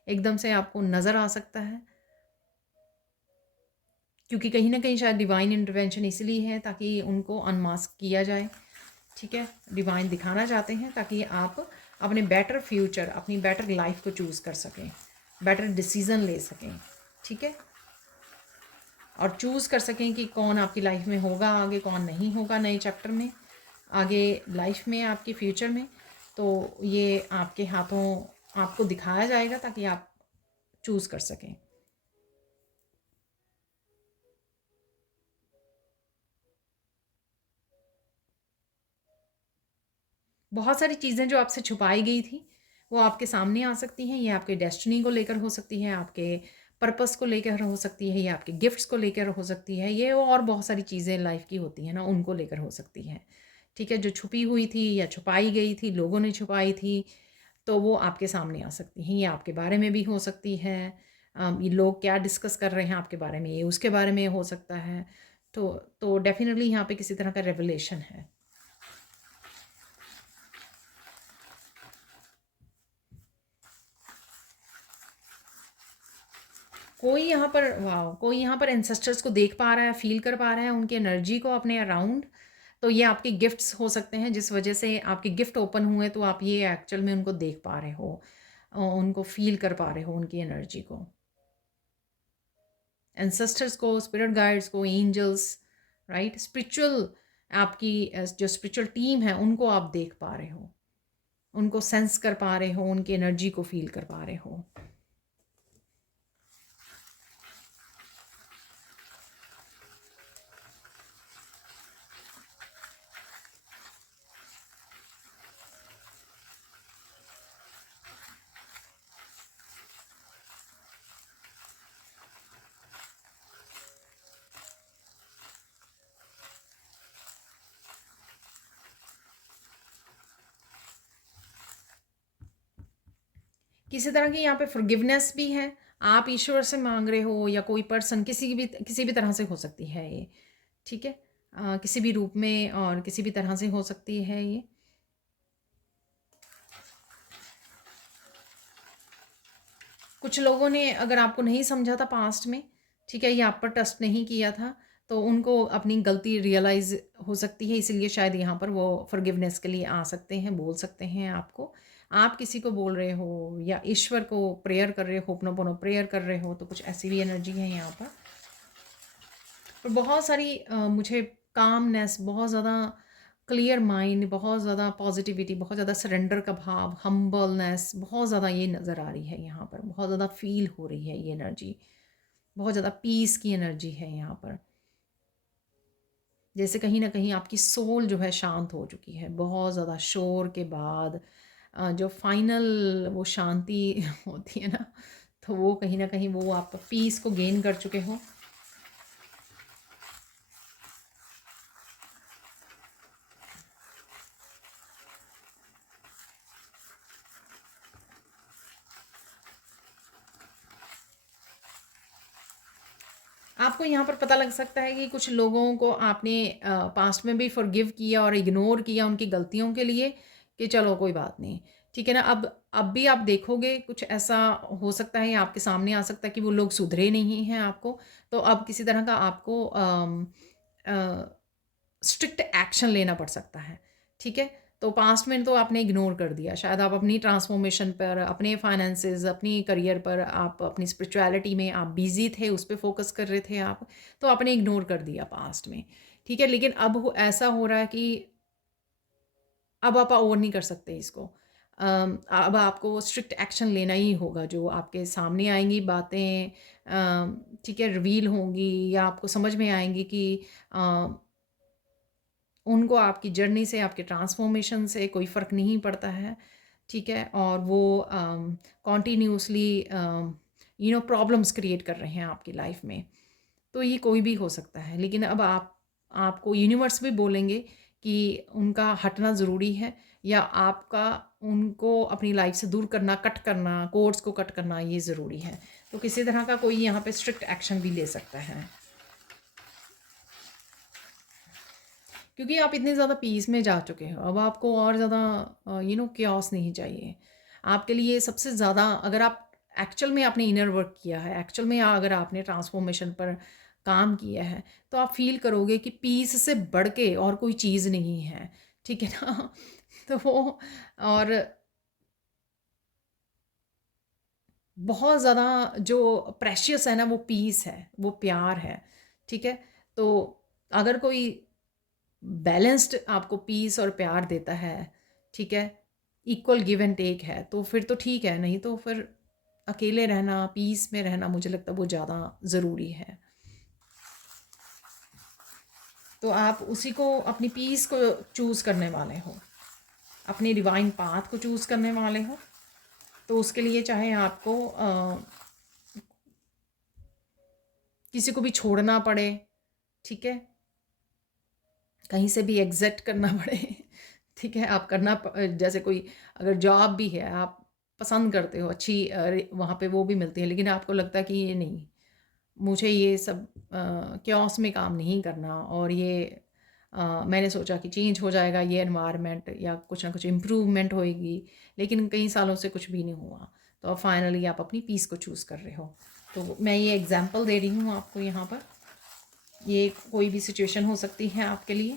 एकदम से आपको नज़र आ सकता है। क्योंकि कहीं न कहीं शायद डिवाइन इंटरवेंशन इसलिए है ताकि उनको अनमास्क किया जाए, ठीक है। डिवाइन दिखाना चाहते हैं ताकि आप अपने बेटर फ्यूचर, अपनी बेटर लाइफ को चूज़ कर सकें, बेटर डिसीज़न ले सकें, ठीक है। और चूज़ कर सकें कि कौन आपकी लाइफ में होगा आगे, कौन नहीं होगा नए चैप्टर में, आगे लाइफ में, आपके फ्यूचर में। तो ये आपके हाथों आपको दिखाया जाएगा ताकि आप चूज़ कर सकें। बहुत सारी चीज़ें जो आपसे छुपाई गई थी, वो आपके सामने आ सकती हैं। ये आपके डेस्टिनी को लेकर हो सकती है, आपके पर्पस को लेकर हो सकती है, ये आपके गिफ्ट्स को लेकर हो सकती है, ये और बहुत सारी चीज़ें लाइफ की होती हैं ना, उनको लेकर हो सकती हैं, ठीक है। जो छुपी हुई थी या छुपाई गई थी, लोगों ने छुपाई थी, तो वो आपके सामने आ सकती हैं। ये आपके बारे में भी हो सकती है। ये लोग क्या डिस्कस कर रहे हैं आपके बारे में, ये उसके बारे में हो सकता है। तो डेफिनेटली यहाँ पे किसी तरह का रेवलेशन है। कोई यहाँ पर, वाह, कोई यहाँ पर एंसेस्टर्स को देख पा रहा है, फील कर पा रहा है उनकी एनर्जी को अपने अराउंड। तो ये आपके गिफ्ट्स हो सकते हैं, जिस वजह से आपके गिफ्ट ओपन हुए, तो आप ये एक्चुअल में उनको देख पा रहे हो, उनको फील कर पा रहे हो, उनकी एनर्जी को, एंसेस्टर्स को, स्पिरिट गाइड्स को, एंजल्स, राइट, स्पिरिचुअल, आपकी जो स्पिरिचुअल टीम है उनको आप देख पा रहे हो, उनको सेंस कर पा रहे हो, उनकी एनर्जी को फील कर पा रहे हो। किसी तरह की यहाँ पे फॉरगिवनेस भी है, आप ईश्वर से मांग रहे हो या कोई पर्सन, किसी भी तरह से हो सकती है ये, ठीक है। किसी भी रूप में और किसी भी तरह से हो सकती है ये। कुछ लोगों ने अगर आपको नहीं समझा था पास्ट में, ठीक है, या आप पर ट्रस्ट नहीं किया था, तो उनको अपनी गलती रियलाइज़ हो सकती है, इसीलिए शायद यहाँ पर वो फॉरगिवनेस के लिए आ सकते हैं, बोल सकते हैं आपको। आप किसी को बोल रहे हो या ईश्वर को प्रेयर कर रहे हो, होपनोपोनो प्रेयर कर रहे हो, तो कुछ ऐसी भी एनर्जी है यहाँ पर। और बहुत सारी मुझे कामनेस, बहुत ज़्यादा क्लियर माइंड, बहुत ज़्यादा पॉजिटिविटी, बहुत ज़्यादा सरेंडर का भाव, हम्बलनेस, बहुत ज़्यादा ये नज़र आ रही है यहाँ पर, बहुत ज़्यादा फील हो रही है ये एनर्जी, बहुत ज़्यादा पीस की एनर्जी है यहाँ पर। जैसे कहीं ना कहीं आपकी सोल जो है शांत हो चुकी है, बहुत ज़्यादा शोर के बाद जो फाइनल वो शांति होती है ना, तो वो कहीं ना कहीं वो आप पीस को गेन कर चुके हो। आपको यहाँ पर पता लग सकता है कि कुछ लोगों को आपने पास्ट में भी फॉरगिव किया और इग्नोर किया उनकी गलतियों के लिए, कि चलो कोई बात नहीं, ठीक है ना। अब भी आप देखोगे कुछ ऐसा हो सकता है, आपके सामने आ सकता है कि वो लोग सुधरे नहीं हैं आपको, तो अब किसी तरह का आपको स्ट्रिक्ट एक्शन लेना पड़ सकता है, ठीक है। तो पास्ट में तो आपने इग्नोर कर दिया, शायद आप अपनी ट्रांसफॉर्मेशन पर, अपने फाइनेंसेस, अपनी करियर पर, आप अपनी स्पिरिचुअलिटी में आप बिजी थे, उस पर फोकस कर रहे थे आप, तो आपने इग्नोर कर दिया पास्ट में, ठीक है। लेकिन अब ऐसा हो रहा है कि अब आप और नहीं कर सकते इसको। अब आपको स्ट्रिक्ट एक्शन लेना ही होगा, जो आपके सामने आएंगी बातें, ठीक है, रिवील होंगी या आपको समझ में आएंगी कि उनको आपकी जर्नी से, आपके ट्रांसफॉर्मेशन से कोई फ़र्क नहीं पड़ता है, ठीक है। और वो कॉन्टीन्यूसली प्रॉब्लम्स क्रिएट कर रहे हैं आपकी लाइफ में, तो ये कोई भी हो सकता है। लेकिन अब आपको यूनिवर्स भी बोलेंगे कि उनका हटना ज़रूरी है, या आपका उनको अपनी लाइफ से दूर करना, कट करना, कोर्स को कट करना, ये ज़रूरी है। तो किसी तरह का कोई यहाँ पे स्ट्रिक्ट एक्शन भी ले सकता है, क्योंकि आप इतने ज़्यादा पीस में जा चुके हो। अब आपको और ज़्यादा क्योस नहीं चाहिए आपके लिए। सबसे ज़्यादा अगर आप एक्चुअल में आपने इनर वर्क किया है, एक्चुअल में अगर आपने ट्रांसफॉर्मेशन पर काम किया है, तो आप फील करोगे कि पीस से बढ़ के और कोई चीज़ नहीं है, ठीक है ना। तो वो, और बहुत ज़्यादा जो प्रेशियस है ना, वो पीस है, वो प्यार है, ठीक है। तो अगर कोई बैलेंस्ड आपको पीस और प्यार देता है, ठीक है, इक्वल गिव एंड टेक है, तो फिर तो ठीक है। नहीं तो फिर अकेले रहना, पीस में रहना, मुझे लगता है वो ज़्यादा ज़रूरी है। तो आप उसी को, अपनी पीस को चूज़ करने वाले हो, अपनी डिवाइन पाथ को चूज़ करने वाले हो, तो उसके लिए चाहे आपको किसी को भी छोड़ना पड़े, ठीक है, कहीं से भी एग्ज़िट करना पड़े, ठीक है, आप जैसे कोई अगर जॉब भी है, आप पसंद करते हो, अच्छी वहाँ पे वो भी मिलती है, लेकिन आपको लगता है कि ये नहीं, मुझे ये सब क्योस में काम नहीं करना, और ये मैंने सोचा कि चेंज हो जाएगा ये एनवायरनमेंट, या कुछ ना कुछ इम्प्रूवमेंट होएगी, लेकिन कई सालों से कुछ भी नहीं हुआ, तो अब फाइनली आप अपनी पीस को चूज़ कर रहे हो। तो मैं ये एग्जांपल दे रही हूँ आपको यहाँ पर, ये कोई भी सिचुएशन हो सकती है आपके लिए।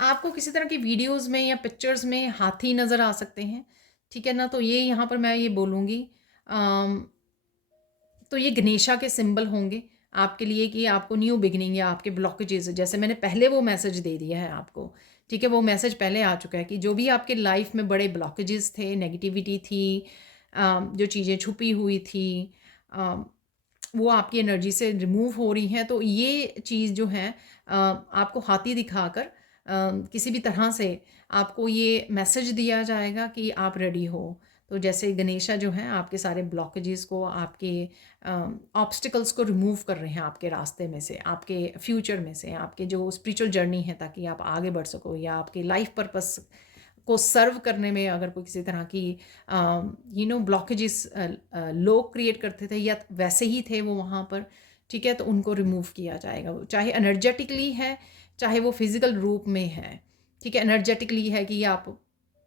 आपको किसी तरह की वीडियोस में या पिक्चर्स में हाथी नज़र आ सकते हैं, ठीक है ना। तो ये यहाँ पर मैं ये बोलूँगी, तो ये गणेशा के सिंबल होंगे आपके लिए, कि आपको न्यू बिगिनिंग या आपके ब्लॉकेजेस, जैसे मैंने पहले वो मैसेज दे दिया है आपको, ठीक है, वो मैसेज पहले आ चुका है कि जो भी आपके लाइफ में बड़े ब्लॉकेजेस थे, नेगेटिविटी थी, जो चीज़ें छुपी हुई थी, वो आपकी एनर्जी से रिमूव हो रही हैं। तो ये चीज़ जो है, आपको हाथी दिखाकर किसी भी तरह से आपको ये मैसेज दिया जाएगा कि आप रेडी हो। तो जैसे गणेशा जो हैं आपके सारे ब्लॉकेजेस को, आपके ऑब्स्टिकल्स को रिमूव कर रहे हैं आपके रास्ते में से, आपके फ्यूचर में से, आपके जो स्पिरिचुअल जर्नी है, ताकि आप आगे बढ़ सको, या आपके लाइफ पर्पस को सर्व करने में अगर कोई किसी तरह की ब्लॉकेजेस लोग क्रिएट करते थे या वैसे ही थे वो वहाँ पर, ठीक है, तो उनको रिमूव किया जाएगा। वो चाहे एनर्जेटिकली है, चाहे वो फिजिकल रूप में है, ठीक है। एनर्जेटिकली है कि आप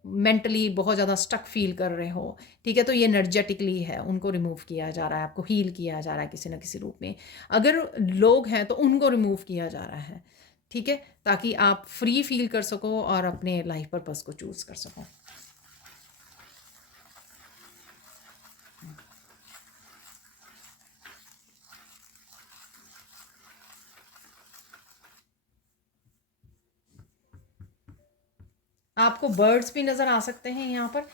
मेंटली बहुत ज़्यादा स्टक फील कर रहे हो, ठीक है, तो ये एनर्जेटिकली है, उनको रिमूव किया जा रहा है, आपको हील किया जा रहा है किसी न किसी रूप में। अगर लोग हैं तो उनको रिमूव किया जा रहा है, ठीक है, ताकि आप फ्री फील कर सको और अपने लाइफ पर्पस को चूज़ कर सको। आपको बर्ड्स भी नज़र आ सकते हैं यहाँ पर।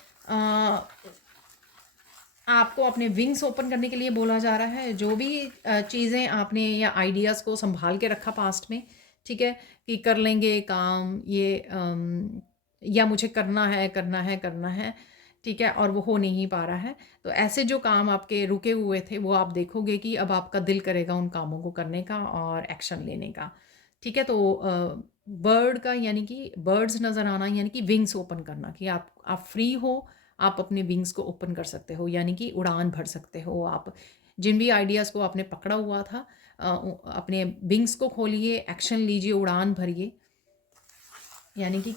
आपको अपने विंग्स ओपन करने के लिए बोला जा रहा है। जो भी चीज़ें आपने या आइडियाज़ को संभाल के रखा पास्ट में, ठीक है, कि कर लेंगे काम ये, या मुझे करना है करना है करना है, ठीक है, और वो हो नहीं पा रहा है, तो ऐसे जो काम आपके रुके हुए थे वो आप देखोगे कि अब आपका दिल करेगा उन कामों को करने का और एक्शन लेने का, ठीक है। तो बर्ड का यानी कि बर्ड्स नज़र आना यानी कि विंग्स ओपन करना, कि आप फ्री हो, आप अपने विंग्स को ओपन कर सकते हो, यानी कि उड़ान भर सकते हो। आप जिन भी आइडियाज़ को आपने पकड़ा हुआ था, अपने विंग्स को खोलिए, एक्शन लीजिए, उड़ान भरिए, यानी कि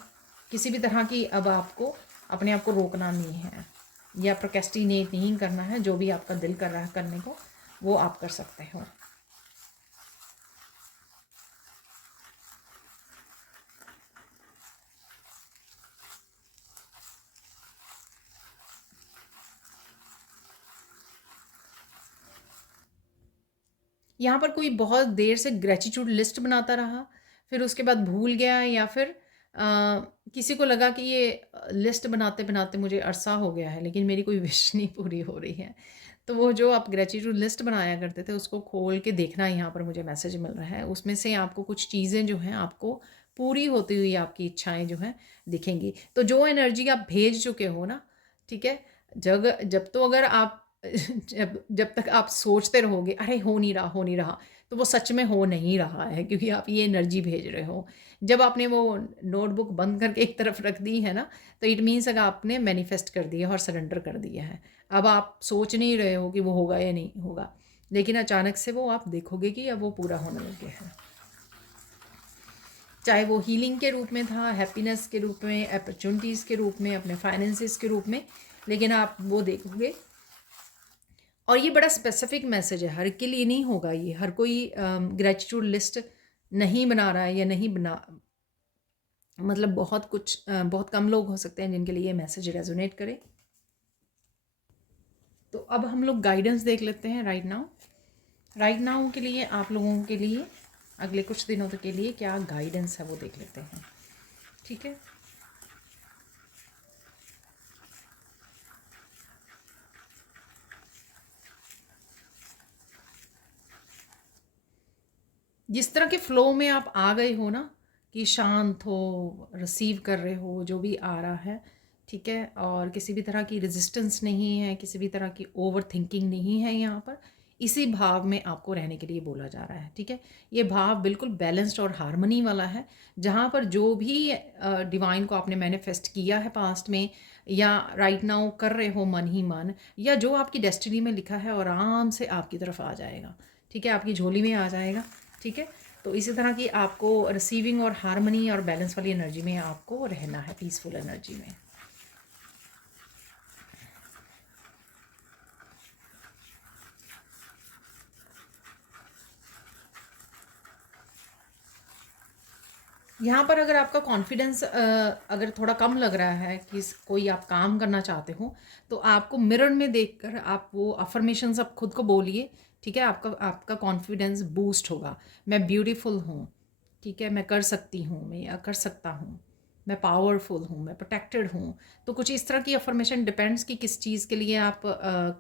किसी भी तरह की अब आपको अपने आप को रोकना नहीं है या प्रोक्रेस्टिनेट नहीं करना है। जो भी आपका दिल कर रहा है करने को, वो आप कर सकते हो। यहाँ पर कोई बहुत देर से ग्रेटिट्यूड लिस्ट बनाता रहा, फिर उसके बाद भूल गया, या फिर किसी को लगा कि ये लिस्ट बनाते बनाते मुझे अरसा हो गया है लेकिन मेरी कोई विश नहीं पूरी हो रही है। तो वो जो आप ग्रेटिट्यूड लिस्ट बनाया करते थे उसको खोल के देखना, यहाँ पर मुझे मैसेज मिल रहा है, उसमें से आपको कुछ चीज़ें जो हैं आपको पूरी होती हुई आपकी इच्छाएं जो हैं दिखेंगी। तो जो एनर्जी आप भेज चुके हो ना, ठीक है, जब जब तो अगर आप जब जब तक आप सोचते रहोगे अरे हो नहीं रहा हो नहीं रहा, तो वो सच में हो नहीं रहा है, क्योंकि आप ये एनर्जी भेज रहे हो। जब आपने वो नोटबुक बंद करके एक तरफ रख दी है ना, तो इट मीन्स अगर आपने मैनिफेस्ट कर दिया और सरेंडर कर दिया है। अब आप सोच नहीं रहे हो कि वो होगा या नहीं होगा, लेकिन अचानक से वो आप देखोगे कि अब वो पूरा होने लग गया है। चाहे वो हीलिंग के रूप में था, हैप्पीनेस के रूप में, अपॉर्चुनिटीज़ के रूप में, अपने फाइनेंसिस के रूप में, लेकिन आप वो देखोगे। और ये बड़ा स्पेसिफिक मैसेज है, हर के लिए नहीं होगा ये, हर कोई ग्रेटिट्यूड लिस्ट नहीं बना रहा है या नहीं बना, मतलब बहुत कम लोग हो सकते हैं जिनके लिए ये मैसेज रेजोनेट करे। तो अब हम लोग गाइडेंस देख लेते हैं राइट नाउ के लिए, आप लोगों के लिए अगले कुछ दिनों तक के लिए क्या गाइडेंस है वो देख लेते हैं, ठीक है। जिस तरह के फ्लो में आप आ गए हो ना, कि शांत हो, रिसीव कर रहे हो जो भी आ रहा है, ठीक है, और किसी भी तरह की रेजिस्टेंस नहीं है, किसी भी तरह की ओवर थिंकिंग नहीं है यहाँ पर, इसी भाव में आपको रहने के लिए बोला जा रहा है, ठीक है। ये भाव बिल्कुल बैलेंस्ड और हार्मनी वाला है, जहाँ पर जो भी डिवाइन को आपने मैनिफेस्ट किया है पास्ट में या राइट नाउ कर रहे हो मन ही मन, या जो आपकी डेस्टिनी में लिखा है, और आराम से आपकी तरफ आ जाएगा, ठीक है, आपकी झोली में आ जाएगा, ठीक है। तो इसी तरह की आपको रिसीविंग और हार्मनी और बैलेंस वाली एनर्जी में आपको रहना है, पीसफुल एनर्जी में। यहाँ पर अगर आपका कॉन्फिडेंस अगर थोड़ा कम लग रहा है कि कोई आप काम करना चाहते हो, तो आपको मिरर में देखकर आप वो अफर्मेशंस आप खुद को बोलिए, ठीक है। आपका आपका कॉन्फिडेंस बूस्ट होगा। मैं ब्यूटीफुल हूँ, ठीक है, मैं कर सकती हूँ, मैं या कर सकता हूँ, मैं पावरफुल हूँ, मैं प्रोटेक्टेड हूँ। तो कुछ इस तरह की अफर्मेशन डिपेंड्स कि किस चीज़ के लिए आप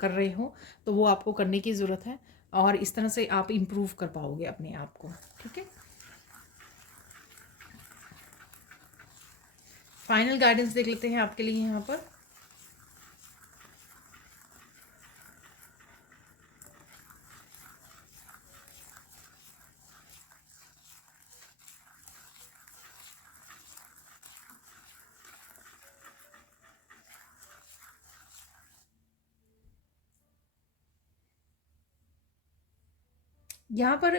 कर रहे हो, तो वो आपको करने की ज़रूरत है, और इस तरह से आप इम्प्रूव कर पाओगे अपने आप को, ठीक है। फाइनल गाइडेंस देख लेते हैं आपके लिए यहाँ पर। यहाँ पर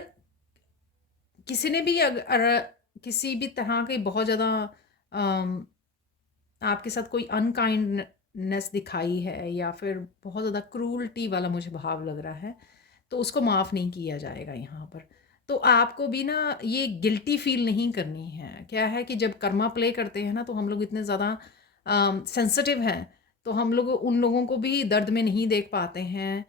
किसी ने भी किसी भी तरह की बहुत ज़्यादा आपके साथ कोई अनकाइंडनेस दिखाई है या फिर बहुत ज़्यादा क्रूरटी वाला मुझे भाव लग रहा है, तो उसको माफ़ नहीं किया जाएगा यहाँ पर। तो आपको भी ना ये गिल्टी फ़ील नहीं करनी है। क्या है कि जब कर्मा प्ले करते हैं ना, तो हम लोग इतने ज़्यादा सेंसिटिव हैं, तो हम लोग उन लोगों को भी दर्द में नहीं देख पाते हैं,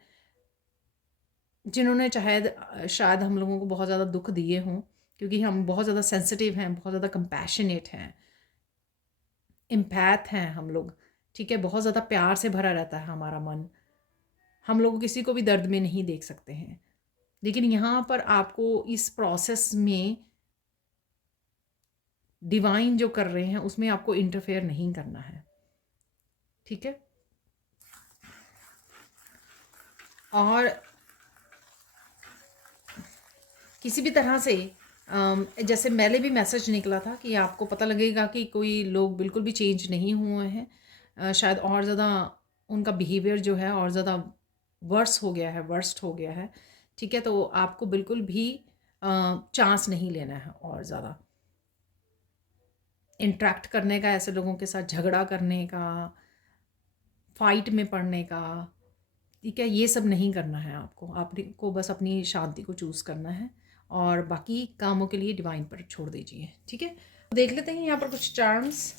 जिन्होंने शायद हम लोगों को बहुत ज़्यादा दुःख दिए हों, क्योंकि हम बहुत ज़्यादा सेंसिटिव हैं, बहुत ज़्यादा कंपैशनेट हैं, एम्पैथ हैं हम लोग, ठीक है? बहुत ज़्यादा प्यार से भरा रहता है हमारा मन। हम लोग किसी को भी दर्द में नहीं देख सकते हैं। लेकिन यहाँ पर आपको इस प्रोसेस में डिवाइन जो कर रहे हैं, उसमें आपको इंटरफेयर नहीं करना है, ठीक है? और किसी भी तरह से जैसे मेरे भी मैसेज निकला था कि आपको पता लगेगा कि कोई लोग बिल्कुल भी चेंज नहीं हुए हैं, शायद और ज़्यादा उनका बिहेवियर जो है और ज़्यादा वर्स हो गया है, वर्स्ट हो गया है, ठीक है? तो आपको बिल्कुल भी चांस नहीं लेना है और ज़्यादा इंटरेक्ट करने का, ऐसे लोगों के साथ झगड़ा करने का, फाइट में पड़ने का, ठीक है? ये सब नहीं करना है आपको। आपको बस अपनी शांति को चूज़ करना है और बाकी कामों के लिए डिवाइन पर छोड़ दीजिए, ठीक है? देख लेते हैं यहाँ पर कुछ चार्म्स।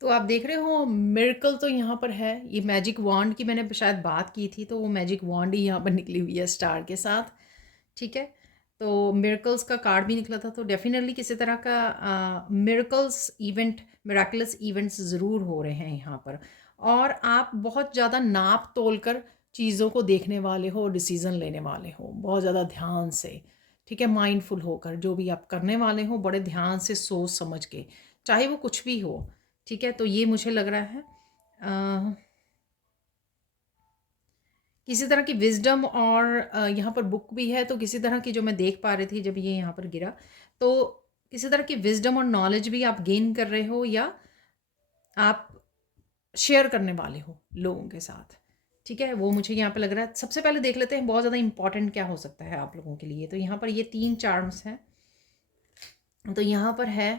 तो आप देख रहे हो मिरेकल तो यहाँ पर है। ये मैजिक वॉन्ड की मैंने शायद बात की थी, तो वो मैजिक वॉन्ड ही यहाँ पर निकली हुई है स्टार के साथ, ठीक है? तो मिरेकल्स का कार्ड भी निकला था, तो डेफिनेटली किसी तरह का मिरेकल्स इवेंट, मिराकुलस इवेंट्स ज़रूर हो रहे हैं यहाँ पर। और आप बहुत ज़्यादा नाप तोल कर चीज़ों को देखने वाले हो, डिसीज़न लेने वाले हो बहुत ज़्यादा ध्यान से, ठीक है? माइंडफुल होकर जो भी आप करने वाले हो, बड़े ध्यान से सोच समझ के, चाहे वो कुछ भी हो, ठीक है? तो ये मुझे लग रहा है किसी तरह की विज़डम और यहाँ पर बुक भी है, तो किसी तरह की जो मैं देख पा रही थी जब ये यहाँ पर गिरा, तो किसी तरह की विज़डम और नॉलेज भी आप गेन कर रहे हो या आप शेयर करने वाले हो लोगों के साथ, ठीक है? वो मुझे यहाँ पे लग रहा है। सबसे पहले देख लेते हैं बहुत ज़्यादा इम्पोर्टेंट क्या हो सकता है आप लोगों के लिए। तो यहाँ पर ये 3 चार्म्स हैं। तो यहाँ पर है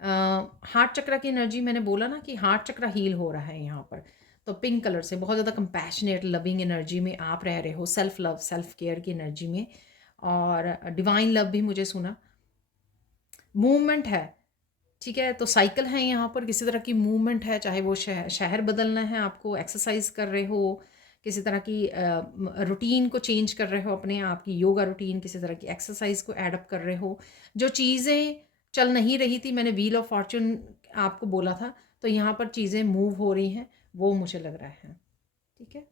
हार्ट चक्र की एनर्जी। मैंने बोला ना कि हार्ट चक्र हील हो रहा है यहाँ पर। तो पिंक कलर से बहुत ज़्यादा कंपैशनेट लविंग एनर्जी में आप रह रहे हो, सेल्फ लव सेल्फ केयर की एनर्जी में, और डिवाइन लव भी मुझे सुना। मूवमेंट है, ठीक है? तो साइकिल है यहाँ पर, किसी तरह की मूवमेंट है, चाहे वो शहर बदलना है आपको, एक्सरसाइज कर रहे हो, किसी तरह की रूटीन को चेंज कर रहे हो, अपने आप की योगा रूटीन, किसी तरह की एक्सरसाइज को एडअप कर रहे हो। जो चीज़ें चल नहीं रही थी, मैंने व्हील ऑफ फॉर्चून आपको बोला था, तो यहाँ पर चीज़ें मूव हो रही हैं, वो मुझे लग रहा है, ठीक है?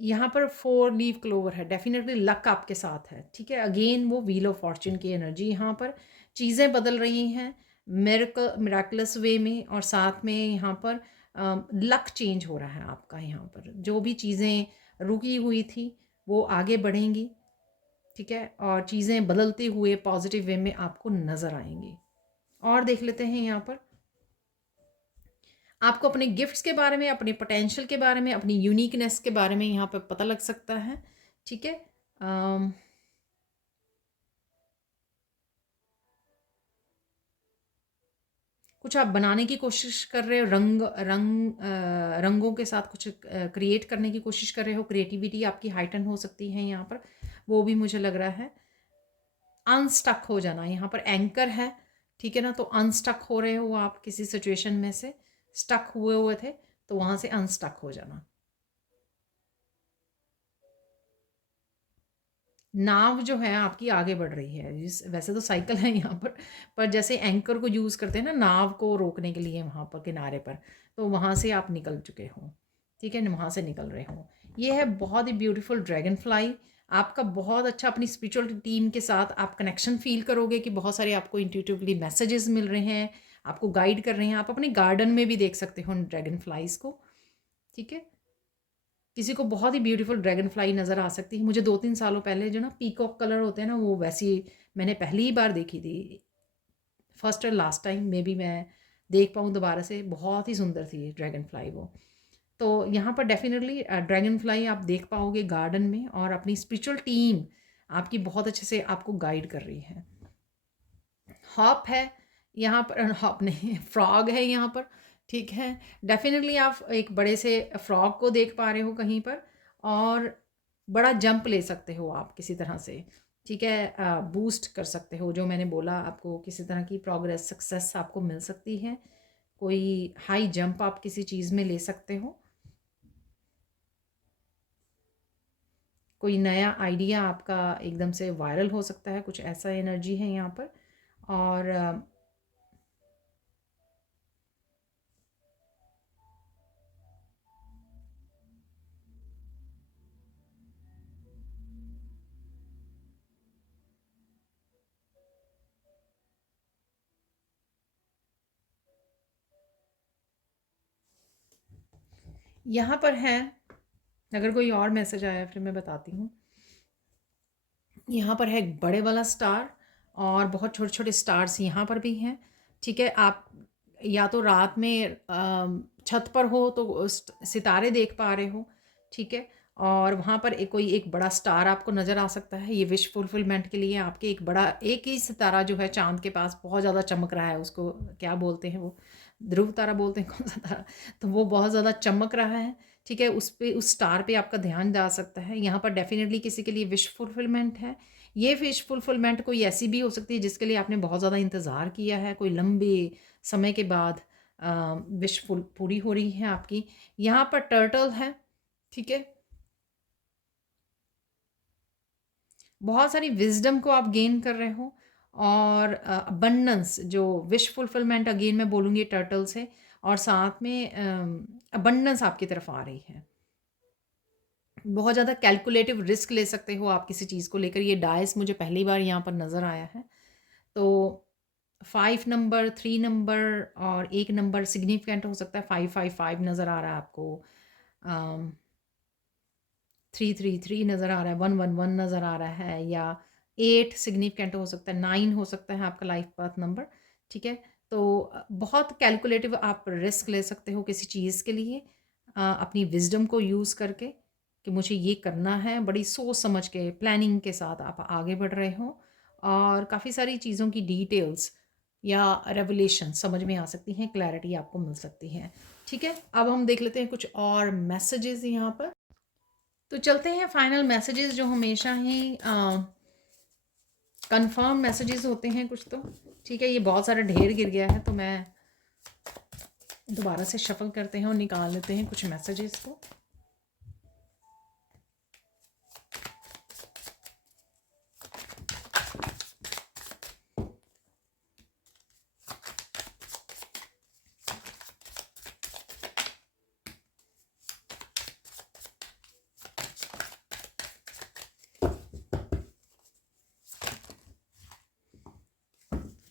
यहाँ पर 4 लीफ क्लोवर है, डेफिनेटली लक आपके साथ है, ठीक है? अगेन वो व्हील ऑफ फॉर्च्यून की एनर्जी यहाँ पर, चीज़ें बदल रही हैं मिराकुलस वे में, और साथ में यहाँ पर लक चेंज हो रहा है आपका। यहाँ पर जो भी चीज़ें रुकी हुई थी वो आगे बढ़ेंगी, ठीक है? और चीज़ें बदलते हुए पॉजिटिव वे में आपको नज़र आएंगी। और देख लेते हैं यहाँ पर आपको अपने गिफ्ट्स के बारे में, अपने पोटेंशियल के बारे में, अपनी यूनिकनेस के बारे में यहाँ पर पता लग सकता है, ठीक है? कुछ आप बनाने की कोशिश कर रहे हो, रंगों के साथ कुछ क्रिएट करने की कोशिश कर रहे हो, क्रिएटिविटी आपकी हाइटन हो सकती है यहाँ पर, वो भी मुझे लग रहा है। अनस्टक हो जाना यहाँ पर एंकर है, ठीक है ना? तो अनस्टक हो रहे हो आप किसी सिचुएशन में से, स्टक हुए हुए थे, तो वहाँ से अनस्टक हो जाना। नाव जो है आपकी आगे बढ़ रही है, वैसे तो साइकिल है यहाँ पर जैसे एंकर को यूज़ करते हैं ना नाव को रोकने के लिए वहाँ पर किनारे पर, तो वहाँ से आप निकल चुके हो, ठीक है? वहाँ से निकल रहे हो। ये है बहुत ही ब्यूटीफुल ड्रैगन फ्लाई आपका, बहुत अच्छा। अपनी स्पिरिचुअल टीम के साथ आप कनेक्शन फील करोगे कि बहुत सारे आपको इंट्यूटिवली मैसेजेस मिल रहे हैं, आपको गाइड कर रहे हैं। आप अपने गार्डन में भी देख सकते हो ड्रैगन फ्लाइज को, ठीक है? किसी को बहुत ही ब्यूटीफुल ड्रैगन फ्लाई नज़र आ सकती है। मुझे 2-3 सालों पहले जो ना पीकॉक कलर होते हैं ना, वो वैसी मैंने पहली ही बार देखी थी। फर्स्ट और लास्ट टाइम मे बी मैं देख पाऊँ दोबारा से। बहुत ही सुंदर थी ड्रैगन फ्लाई वो। तो यहाँ पर डेफिनेटली ड्रैगन फ्लाई आप देख पाओगे गार्डन में, और अपनी स्पिरिचुअल टीम आपकी बहुत अच्छे से आपको गाइड कर रही है। हॉप है यहाँ पर, हॉप नहीं फ्रॉग है यहाँ पर, ठीक है। डेफिनेटली आप एक बड़े से फ्रॉग को देख पा रहे हो कहीं पर, और बड़ा जंप ले सकते हो आप किसी तरह से, ठीक है। बूस्ट कर सकते हो, जो मैंने बोला आपको, किसी तरह की प्रोग्रेस सक्सेस आपको मिल सकती है। कोई हाई जंप आप किसी चीज़ में ले सकते हो, कोई नया आइडिया आपका एकदम से वायरल हो सकता है, कुछ ऐसा एनर्जी है यहाँ पर। और यहाँ पर है, अगर कोई और मैसेज आया फिर मैं बताती हूँ। यहाँ पर है एक बड़े वाला स्टार, और बहुत छोटे छोटे स्टार्स यहाँ पर भी हैं, ठीक है। आप या तो रात में छत पर हो तो सितारे देख पा रहे हो, ठीक है। और वहाँ पर एक बड़ा स्टार आपको नज़र आ सकता है। ये विश फुलफिलमेंट के लिए आपके एक ही सितारा जो है चांद के पास बहुत ज़्यादा चमक रहा है। उसको क्या बोलते हैं, वो ध्रुव तारा बोलते हैं, कौन सा तारा, तो वो बहुत ज़्यादा चमक रहा है, ठीक है। उस स्टार पे आपका ध्यान जा सकता है। यहाँ पर डेफिनेटली किसी के लिए विश फुलफिलमेंट है। ये विश फुलफिलमेंट कोई ऐसी भी हो सकती है जिसके लिए आपने बहुत ज़्यादा इंतज़ार किया है, कोई लंबे समय के बाद विश पूरी हो रही है आपकी। यहाँ पर टर्टल है, ठीक है। बहुत सारी विजडम को आप गेन कर रहे हो, और अबंडेंस, जो विश फुलफिलमेंट अगेन मैं बोलूँगी टर्टल से, और साथ में अबंडेंस आपकी तरफ आ रही है। बहुत ज़्यादा कैलकुलेटिव रिस्क ले सकते हो आप किसी चीज़ को लेकर। ये डाइस मुझे पहली बार यहाँ पर नज़र आया है। तो 5 नंबर, 3 नंबर और 1 नंबर सिग्निफिकेंट हो सकता है। 555 नज़र आ रहा है आपको, 333 नज़र आ रहा है, 111 नज़र आ रहा है, या 8 सिग्निफिकेंट हो सकता है, 9 हो सकता है आपका लाइफ पाथ नंबर, ठीक है। तो बहुत कैलकुलेटिव आप रिस्क ले सकते हो किसी चीज़ के लिए, अपनी विजडम को यूज़ करके, कि मुझे ये करना है। बड़ी सोच समझ के प्लानिंग के साथ आप आगे बढ़ रहे हो, और काफ़ी सारी चीज़ों की डिटेल्स या रेवलेशन समझ में आ सकती हैं, क्लैरिटी आपको मिल सकती है, ठीक है। अब हम देख लेते हैं कुछ और मैसेजेस यहाँ पर। तो चलते हैं फाइनल मैसेजेस, जो हमेशा ही कंफर्म मैसेजेस होते हैं कुछ तो, ठीक है। ये बहुत सारा ढेर गिर गया है, तो मैं दोबारा से शफल करते हैं और निकाल लेते हैं कुछ मैसेजेस को।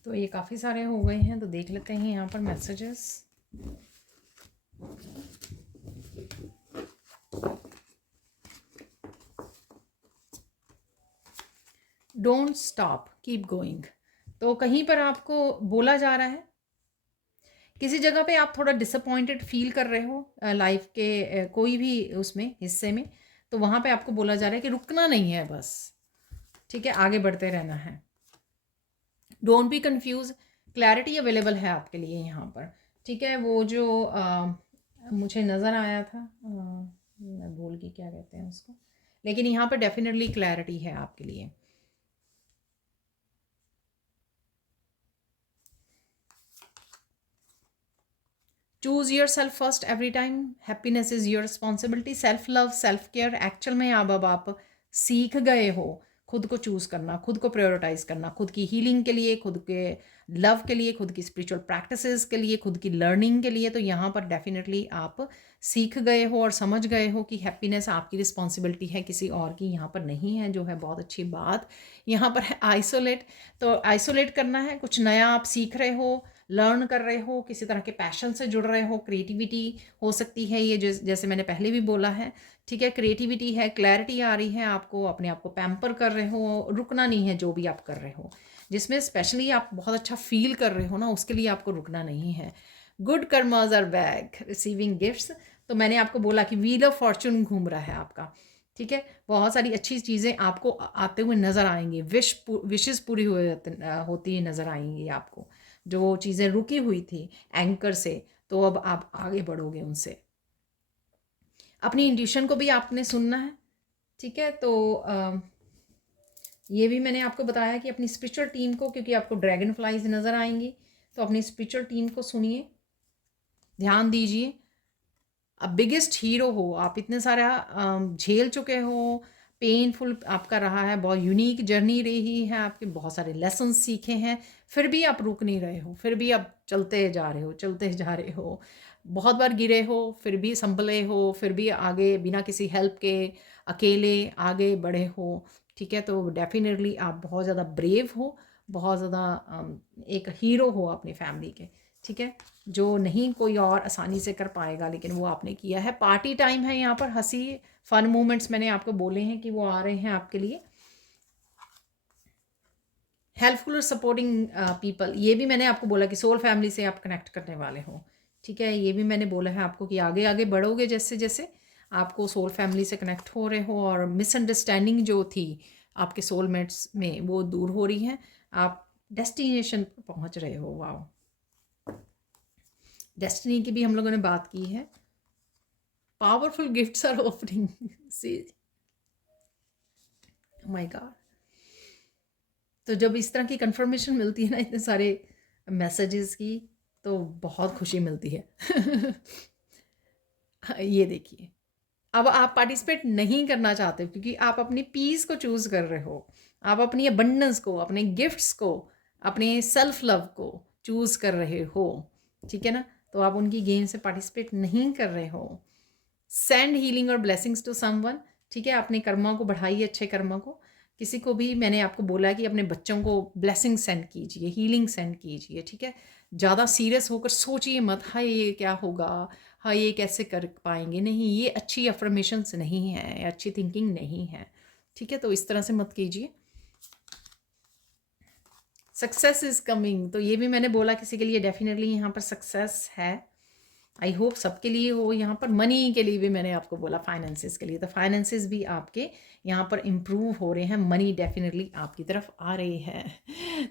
तो ये काफ़ी सारे हो गए हैं, तो देख लेते हैं यहाँ पर messages. Don't stop, keep going. तो कहीं पर आपको बोला जा रहा है, किसी जगह पे आप थोड़ा डिसअपॉइंटेड फील कर रहे हो लाइफ के कोई भी उसमें हिस्से में, तो वहाँ पे आपको बोला जा रहा है कि रुकना नहीं है बस, ठीक है, आगे बढ़ते रहना है। Don't be confuse, clarity available है आपके लिए यहाँ पर, ठीक है। वो जो मुझे नज़र आया था, मैं भूल गई क्या कहते हैं उसको, लेकिन यहाँ पर डेफिनेटली क्लैरिटी है आपके लिए। Choose your self first every time, happiness is your responsibility, self love, self care. Actual में अब आप सीख गए हो खुद को चूज़ करना, खुद को प्रायोरिटाइज करना, खुद की हीलिंग के लिए, खुद के लव के लिए, खुद की स्पिरिचुअल प्रैक्टिसेस के लिए, खुद की लर्निंग के लिए। तो यहाँ पर डेफिनेटली आप सीख गए हो और समझ गए हो कि हैप्पीनेस आपकी रिस्पॉन्सिबिलिटी है, किसी और की यहाँ पर नहीं है, जो है बहुत अच्छी बात। यहाँ पर है आइसोलेट, तो आइसोलेट करना है, कुछ नया आप सीख रहे हो, लर्न कर रहे हो, किसी तरह के पैशन से जुड़ रहे हो, क्रिएटिविटी हो सकती है ये, जैसे मैंने पहले भी बोला है, ठीक है, क्रिएटिविटी है, क्लैरिटी आ रही है आपको, अपने आप को पैम्पर कर रहे हो, रुकना नहीं है जो भी आप कर रहे हो, जिसमें स्पेशली आप बहुत अच्छा फील कर रहे हो ना, उसके लिए आपको रुकना नहीं है। Good karmas are back, receiving gifts. तो मैंने आपको बोला कि व्हील ऑफ फॉर्चून घूम रहा है आपका, ठीक है, बहुत सारी अच्छी चीज़ें आपको आते हुए नज़र आएंगी, विशेस पूरी होती नज़र आएंगी आपको, जो चीज़ें रुकी हुई थी एंकर से, तो अब आप आगे बढ़ोगे उनसे। अपनी इंट्यूशन को भी आपने सुनना है, ठीक है। तो ये भी मैंने आपको बताया कि अपनी स्पिरिचुअल टीम को, क्योंकि आपको ड्रैगन फ्लाइज नज़र आएंगी, तो अपनी स्पिरिचुअल टीम को सुनिए, ध्यान दीजिए। अब बिगेस्ट हीरो हो आप, इतने सारा झेल चुके हो, पेनफुल आपका रहा है, बहुत यूनिक जर्नी रही है आपके, बहुत सारे लेसन सीखे हैं, फिर भी आप रुक नहीं रहे हो, फिर भी आप चलते जा रहे हो, चलते जा रहे हो, बहुत बार गिरे हो फिर भी संभले हो, फिर भी आगे बिना किसी हेल्प के अकेले आगे बढ़े हो, ठीक है। तो डेफिनेटली आप बहुत ज़्यादा ब्रेव हो, बहुत ज़्यादा एक हीरो हो अपनी फैमिली के, ठीक है, जो नहीं कोई और आसानी से कर पाएगा, लेकिन वो आपने किया है। पार्टी टाइम है यहाँ पर, हंसी फन मोमेंट्स मैंने आपको बोले हैं कि वो आ रहे हैं आपके लिए। हेल्पफुल और सपोर्टिंग पीपल, ये भी मैंने आपको बोला कि सोल फैमिली से आप कनेक्ट करने वाले हो, ठीक है, ये भी मैंने बोला है आपको कि आगे आगे बढ़ोगे जैसे जैसे आपको सोल फैमिली से कनेक्ट हो रहे हो, और मिसअंडरस्टैंडिंग जो थी आपके सोलमेट्स में वो दूर हो रही है, आप डेस्टिनेशन पर पहुंच रहे हो। वाओ, डेस्टिनी की भी हम लोगों ने बात की है। Powerful gifts are offering, see my god. तो जब इस तरह की कंफर्मेशन मिलती है ना इतने सारे मैसेजेस की, तो बहुत खुशी मिलती है। ये देखिए, अब आप पार्टिसिपेट नहीं करना चाहते क्योंकि आप अपनी पीस को चूज कर रहे हो, आप अपनी अबंडेंस को, अपने गिफ्ट्स को, अपने सेल्फ लव को चूज कर रहे हो, ठीक है ना। तो आप उनकी गेम से पार्टिसिपेट नहीं कर रहे हो। सेंड हीलिंग और ब्लेसिंग्स टू समवन, ठीक है, अपने कर्मा को बढ़ाइए, अच्छे कर्मा को। किसी को भी मैंने आपको बोला कि अपने बच्चों को ब्लेसिंग सेंड कीजिए, हीलिंग सेंड कीजिए, ठीक है। ज़्यादा सीरियस होकर सोचिए मत, हाय ये क्या होगा, हाँ ये कैसे कर पाएंगे, नहीं, ये अच्छी अफर्मेशंस नहीं है, अच्छी थिंकिंग नहीं है, ठीक है। तो इस तरह से मत कीजिए। सक्सेस इज कमिंग, तो ये भी मैंने बोला किसी के लिए डेफिनेटली यहाँ पर सक्सेस है। आई होप सबके लिए हो। यहाँ पर मनी के लिए भी मैंने आपको बोला, फाइनेंसिस के लिए, तो फाइनेंसिस भी आपके यहाँ पर इम्प्रूव हो रहे हैं, मनी डेफिनेटली आपकी तरफ आ रही है।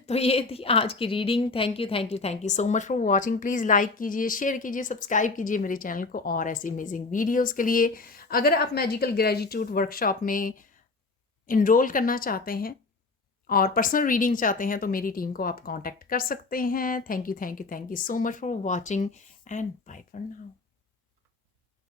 तो ये थी आज की reading. Thank you thank you thank you so much for watching. Please like कीजिए, शेयर कीजिए, सब्सक्राइब कीजिए मेरे चैनल को और ऐसी अमेजिंग वीडियोज़ के लिए। अगर आप मैजिकल ग्रेटिट्यूड वर्कशॉप में इनरोल करना चाहते हैं और पर्सनल रीडिंग चाहते हैं तो मेरी टीम को आप कांटेक्ट कर सकते हैं। Thank you so much for watching and bye for now.